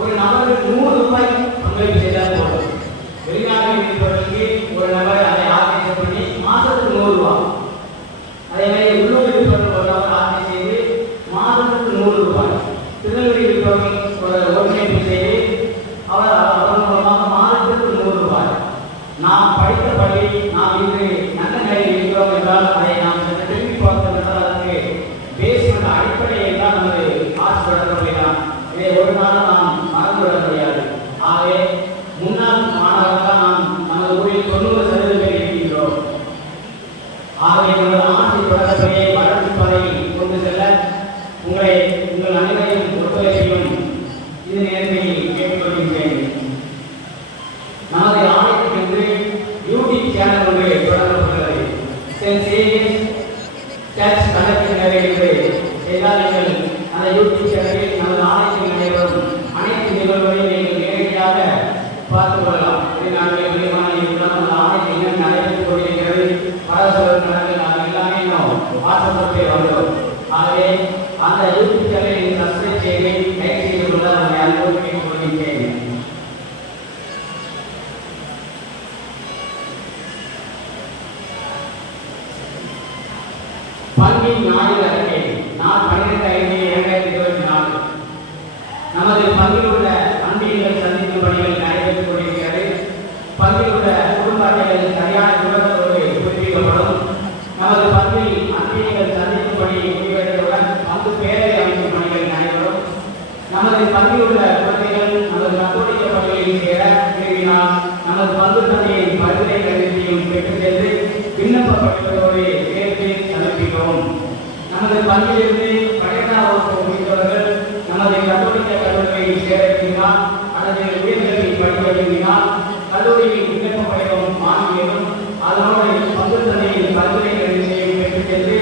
ஒரு நபருக்கு 100 ரூபாய் பங்களிப்பு செய்தால் போதும். வெளிநாட்டில் இருப்பவர்களுக்கு ஒரு நபர் அதை ஆர்கனைஸ் பண்ணி மாதத்துக்கு 100 ரூபாய், அதே மாதிரி உள்ளூர் இருப்பவர்கள் ஒரு நபர் ஆர்கனைஸ் செய்து மாதத்துக்கு 100 ரூபாய், திருநெல்வேலி இருப்பவர்கள் ஒரு ஒருங்கிணைப்பு செய்து அவர் மூலமாக மாதத்திற்கு 100 ரூபாய். நாம் படித்த பள்ளி நாம் இன்று நல்ல நிலையில் இருக்கிறோம் என்றால் அதை நாம் திரும்பி பார்த்தோம் என்றால் அதற்கு பேசுகிற அடிப்படை என்றால் நமது ஆட்சி பள்ளி தான். இதை ஒரு நாள் நாம் மறந்துவிட முடியாது. ஆகவே முன்னாள் மாணவர்களாக நாம் நமது ஊரில் 90% பேர் இருக்கின்றோம். ஆகவே நமது ஆட்சி பள்ளியை வளர்ச்சி பாதையில் கொண்டு செல்ல உங்கள் அனைவரையும் ஒத்துழைப்பையும் இது நேரத்தில் கேட்டுக்கொள்கின்றேன். நமது ஆலயத்துக்கு என்று யூடியூப் சேனல் ஒன்று தொடங்கப்பட்டுள்ளது. சென்ட் சேவியர்ஸ் சர்ச் கலெக்டர் என்று செய்தால் நீங்கள் அந்த யூடியூப் சேனலில் நமது ஆலயத்தில் நடைபெறும் அனைத்து நிகழ்வுகளையும் நீங்கள் நேரடியாக பார்த்துக் கொள்ளலாம். வெளிநாடுகளில் வெளிமாநிலங்களில் நமது ஆலயத்தில் என்ன நடைபெற்றுக் கொண்டிருக்கிறது, பல நடங்கள் நாம் எல்லாமே வாட்ஸ்அப்பில் வந்தோம். ஆகவே அந்த யூடியூப் சேனலை சப்ஸ்கிரைப் செய்து லைக் செய்து கொள்ள உங்களை அன்போடு கேட்டுக்கொள்கிறேன். பங்கின் ஞாயிறு அறிக்கை நாள் 12/5/2024 நமது பங்கில் உள்ள அன்பியங்கள் சந்திக்கும் பணிகள் நடைபெற்றுக் கொண்டிருக்கிறது. பங்கில் உள்ள குடும்ப அட்டைகள் சரியான விவரத்தோடு புதுப்பிக்கப்படும். நமது பங்கில் அன்பியங்கள் சந்திக்கும் பணி முடிவடைந்தவுடன் பங்கு பேரவை அமைக்கும் பணிகள் நடைபெறும். நமது பங்கில் உள்ள குழந்தைகள் நமது கத்தோலிக்க பள்ளியில் சேர விரும்பினால் நமது பங்கு தந்தையின் பரிந்துரை கடிதத்தையும் பெற்றுச் சென்று விண்ணப்ப படிவத்தோடு சேர்த்து சமர்ப்பிக்கவும். நமது பங்கிலிருந்து 12ஆம் வகுப்பு முடித்தவர்கள் நமது கத்தோலிக்க கல்லூரியில் சேர விரும்பினால் அல்லது உயர்கல்வி படிக்க விரும்பினால் கல்லூரியில் விண்ணப்ப படிவம் வாங்கியதும் அதனோடு பங்கு தந்தையின் பரிந்துரை கடிதத்தையும் பெற்றுச் சென்று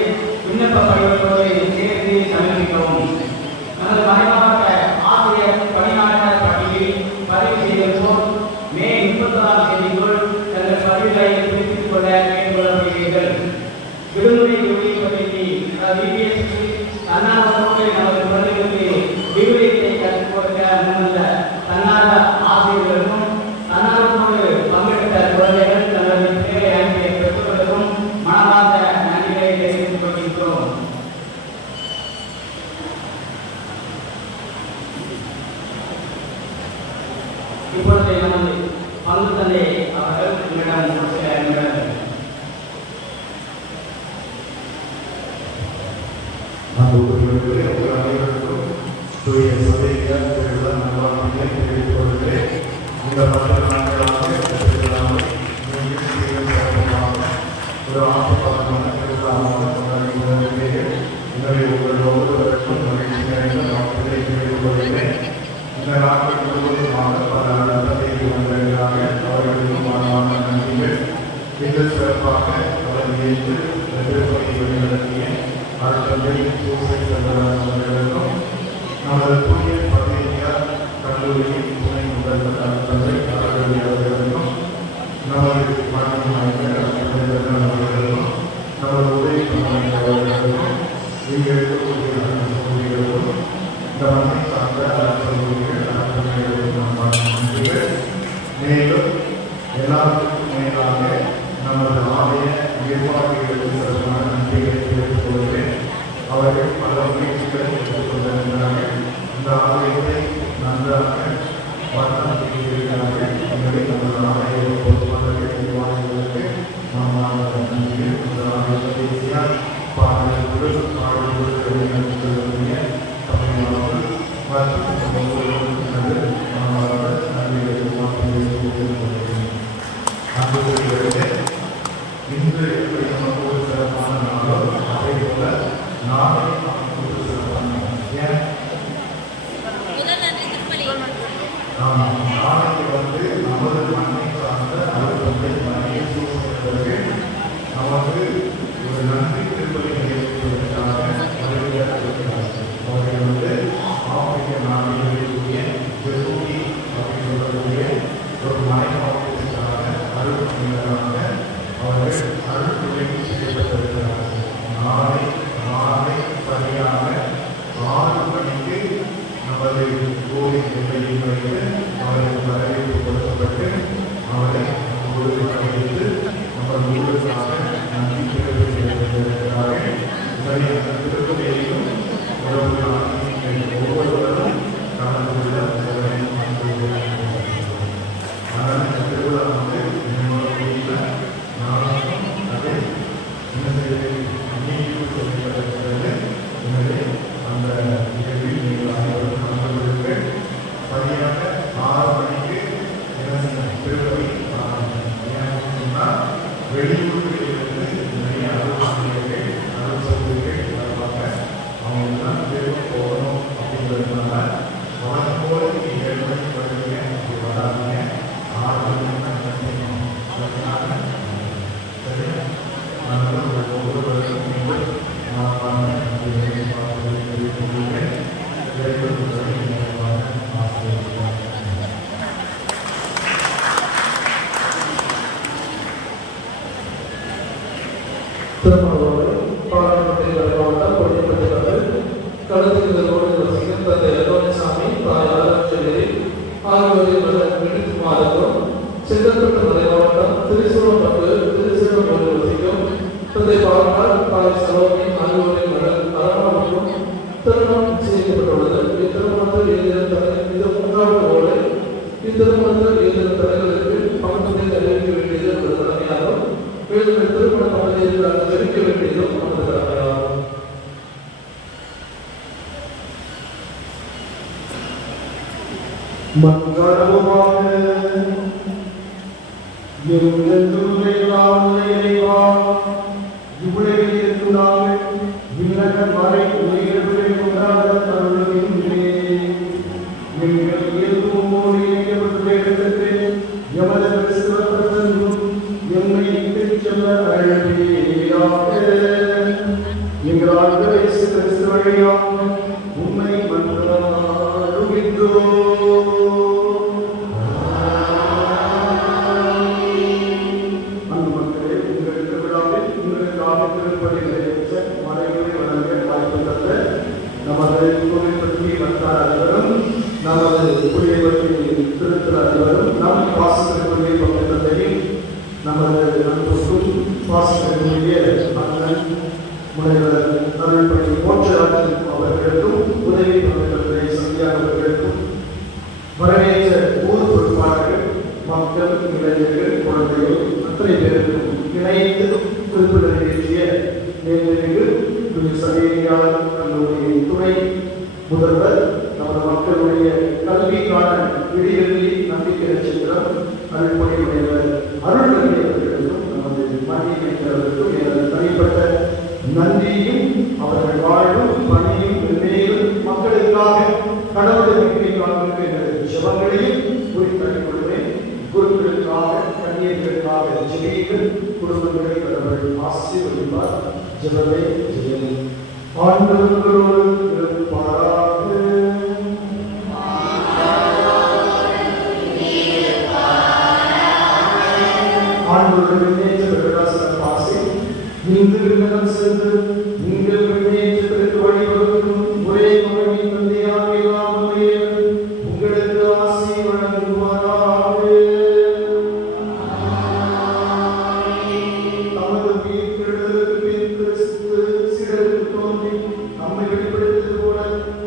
விண்ணப்ப படிவத்தோடு சேர்த்து சமர்ப்பிக்கவும். நமது மறைமாவட்ட ஆசிரியர் பணியாளர் பட்டியலில் பதிவு செய்திருப்போம். மே 31ஆம் தேதிக்குள் தங்கள் பதிவுகளை புதுப்பித்துக் கொள்ள கேட்டுக்கொள்ளப்படுகிறீர்கள். விடுமுறை விடுவிப்பதற்கு தன்னார்வத்தோடு நமது குழந்தைகளுக்கு விடுமுறையை கற்றுக் கொடுக்க முன்வந்த தன்னார்வ ஆசிரியர்களுக்கும் தன்னார்வத்தோடு பங்கெடுத்த குழந்தைகள் தங்களது தேவை அனுப்பிய பெற்றோர்களுக்கும் மனமார்ந்த நன்றிகளை தெரிவித்துக் கொள்கின்றோம். இப்பொழுது நமது பங்கு தந்தை அவர்கள் உங்களிடம் சில நிமிடங்கள். அனைவருக்கும் தூய சபையாக நல்வாழ்வுகளை தெரிவித்துக் கொள்கிறேன். இந்த 10 நாட்களாக ஒரு ஆசைப்பாதமான திருவிழாவாக கொண்டாடுகிறீர்கள். எனவே உங்கள் ஒவ்வொருவருக்கும் மகிழ்ச்சி நிறைந்த நாட்களை தெரிவித்துக் கொள்கிறேன். இந்த நாட்கள் முழுவதுமாக பல நடத்தைகள் வந்ததாக அவர்களுக்கும் மாணவ நன்றிகள். மிக சிறப்பாக அவர் ஏற்று திருப்பதி வழிநடத்திய அருட்தந்தை சூசை செல்வராஜ் அவர்களுக்கும் நமது புதிய பதவியார் கல்லூரியின் துணை முதல்வர் அருட்தந்தை அருள்வழி அவர்களுக்கும் நமது மாநில அவர்களுக்கும் நமது உதவி அவர்களுக்கும் இங்கு இருக்கக்கூடிய சகோதரிகளுக்கும் இந்த மண்ணை சார்ந்த நன்றிகள். மேலும் எல்லாத்துக்கும் மேலாக நமது ஆலய நிர்வாகிகளுக்கு சிறப்பான நன்றிகளை தெரிவித்துக் கொள்கிறேன். அவர்கள் பல முயற்சிகளை எடுத்துக் கொண்டிருக்கிறார்கள். இந்த ஆலயத்தை நன்றாக வர்ணம் செய்திருக்கிறார்கள். எனவே நமது ஆலய பொறுப்பாளர்கள் நிர்வாகிகளுக்கு நாம் நன்றிகள். இந்த ஆலய தேசியார் பாடல்கள் பாடல்கள் நடத்தக்கூடிய தமிழ்நாடு மற்றும் இன்று எப்படி நமக்கு ஒரு சிறப்பான நாளோ அதே போல நாளை நமக்கு ஒரு சிறப்பான நாளைக்கு நமது மண்ணை சார்ந்த அலுவலகத்தை மனையை சூழ்நிலை நமக்கு ஒரு நன்றி திருப்பதி நிகழ்ச்சிகளுக்காக அவர்கள் ஆப்பிரிக்க நாடுகளிலுடைய ஜெர்மனி அப்படின்னு சொல்லக்கூடிய ஒரு மலை மாவட்டத்திற்காக அருள்பணிகளாக அவர்கள் அருள்பணி செய்யப்பட்டிருக்கிறார்கள். நாளை சரியாக 6 மணிக்கு நமது கோவில் நிலையில் வைத்து அவருக்கு வரவேற்பு கொடுக்கப்பட்டு அவரை வரவேற்று நம்ம ஊருக்காக நன்றி தெரிவித்திருக்கிறார்கள். இவரை அந்த திருப்பதியையும் ஒவ்வொருவரும் கலந்து கொள்ள அதனால் இந்த திருவிழா நாளும் அதை என்ன செய்வது சொல்லப்படுகிறது. எனவே அந்த நிகழ்வில் நீங்கள் அனைவரும் கலந்து கொள்ளுங்கள். சரியாக 6 மணிக்கு திருப்பதி சொன்னால் வெளியூர்களிலிருந்து நிறைய அலுவலர்கள் அலுவலர்கள் வருவாங்க. அவங்கெல்லாம் திரும்ப போகணும் அப்படிங்கிறதுனால வழக்கம் போல 7 மணிக்கு வருவீங்க, அப்படி வராதிங்க. 6 மணிக்கு செய்யணும். சரி, அதனால் ஒவ்வொருவருக்கும் நீங்கள் திருமணத்தோடு பாராளுமன்ற மாவட்டம் கொடியப்பட்டிருக்கிறது. கடத்துகிறதோடு வசிக்கும் தந்தை அருணசாமி, தாய் ஆராய்ச்சி ஆகியோரின் விடுத்துமாறும் செங்கல்பட்டு மலை மாவட்டம் திருசூலம் திருசூலம் வசிக்கும் தந்தை பால்கார், தாய் சலோமி ஆகியோரின் மகள் அரவணா மற்றும் திருமணம் செய்யப்பட்டுள்ளது. இத்திருமணத்தில் நாங்கள் ஜெபிக்க வேண்டியதும் நமது கடமையாகும். மங்களமாக இவ்வுலகில் இருக்கும் நாங்கள் விண்ணக மறை உயிர்களை கொண்டாட தருளுகின்றேன். எங்கள் இயல்போடு இயக்கப்பட்டுள்ள இடத்திற்கு எமது கிறிஸ்தவர்களும் எம்மை இட்டுச் செல்ல அருள்வீராக. எங்கள் ஆண்டவர் இயேசு கிறிஸ்து வழியாக உம்மை மன்றாடுகின்றோம். நமது புள்ளியவற்றின் திருத்தல் அதிபரும் நம் பாசத்திற்குரிய பக்கத்தையும் நமது நண்பருக்கும் பாசத்திற்குரிய அண்ணன் முனைவர் அருள்பணி போற்றாட்சி அவர்களுக்கும் உதவி பக்கத்தை சந்தியானவர்களுக்கும் வரவேற்ற ஊர் பொறுப்பாளர்கள் மக்கள் இளைஞர்கள் குழந்தைகள் அத்தனை பேருக்கும் இணைந்து குறிப்பிட நிகழ்ச்சிய மேல்நிலைக்கு சதேரியாளர் கல்லூரியின் துணை முதல்வர் நமது மக்களுடைய கல்விக்கான விடிவெள்ளி நம்பிக்கை நட்சத்திரம் அருள்மொழி உடையவர் அருள்மொழி அவர்களுக்கும் நமது மன்னிமைக்கிறவர்களுக்கும் எனது தனிப்பட்ட நன்றியும் அவர்கள் வாழும் பணியும் மேலும் மக்களுக்காக கடவுளை நம்பிக்கை காண்பதற்கு எனது சிவங்களையும் குறிப்பிட்டுக் கொள்வேன். குருக்களுக்காக கன்னியர்களுக்காக ஜெபிகள் குடும்பங்களை கடவுள் ஆசீர்வதிப்பார். ஜெபமே ஜெயம். ஆண்டவர்களோடு இருப்பாராக. ஆண்டவர்கள் முன்னேற்ற பிரகாசன பாசை நீங்கள் விண்ணகம் சென்று நீங்கள் முன்னேற்றத்திற்கு வழிவகுக்கும் ஒரே மகனின் தந்தையாக இல்லாமல் உங்களுக்கு ஆசை வழங்குவாராக. நமது உயிர்த்தெழுதலுக்கு பின் கிறிஸ்து சிலருக்கு தோன்றி நம்மை வெளிப்படுத்தது போல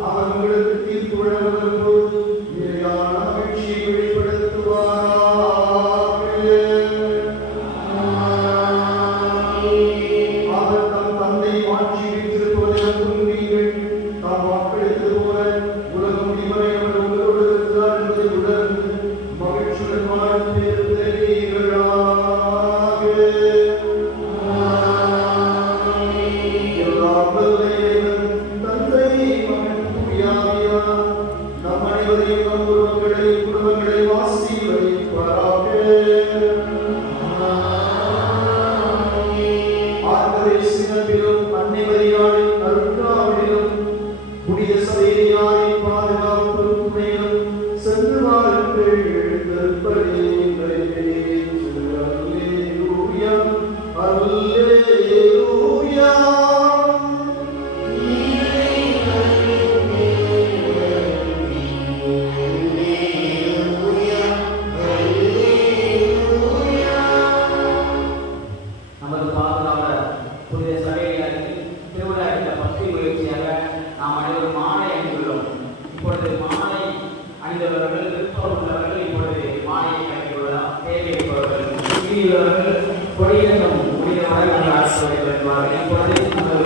அவர் உங்களுக்கு தீர்ப்பு வழங்க வரும்போது நிலையான மகிழ்ச்சியை வெளிப்படுத்துவாராக. அவர் தம் தந்தை மாற்றி வைத்திருப்பதற்கும் நீங்கள் தாம் வாக்களித்தது போல உலகம் முடிவரை அவர் உங்களோடு இருக்கிறார் என்பதை உணர்ந்து மகிழ்ச்சியுடன் வாழ்ந்தீர்களாக. தந்தை மகன் தூயாவியார் நம் அனைவரையும் நம் குடும்பங்களை ஆசீர்வதிப்பாராக. ஆண்டவரின் அன்னை மரியாளின் அருட்காவலிலும் புனித சபையாரின் பாதுகாப்பு துணையிலும் சென்று வாருங்கள். எழுந்தருள்படி அல்லேலூயா அல்லேலூயா. நமது பாதுகாவலர் புனித சபையாருக்கு திருவிழா என்ற பக்தி முயற்சியாக நாம் அனைவரும் மாலை அணிந்துள்ளோம். இப்பொழுது மாலை அணிந்தவர்கள் விருப்பம் உள்ளவர்கள் இப்பொழுது மாலையை அணிந்துள்ளதால் தேவைப்படுபவர்கள் மீதியுள்ளவர்கள் கொடியிறங்கும் முடிந்தவரை நாங்கள் அரசு வருவார்கள். இப்பொழுது நமது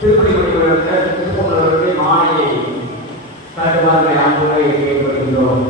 திருப்பதி முடிவுகளுக்கு விருப்பம் உள்ளவர்கள் மாலையை காட்டுவார்கள் அன்புரை கேட்படுகின்றோம்.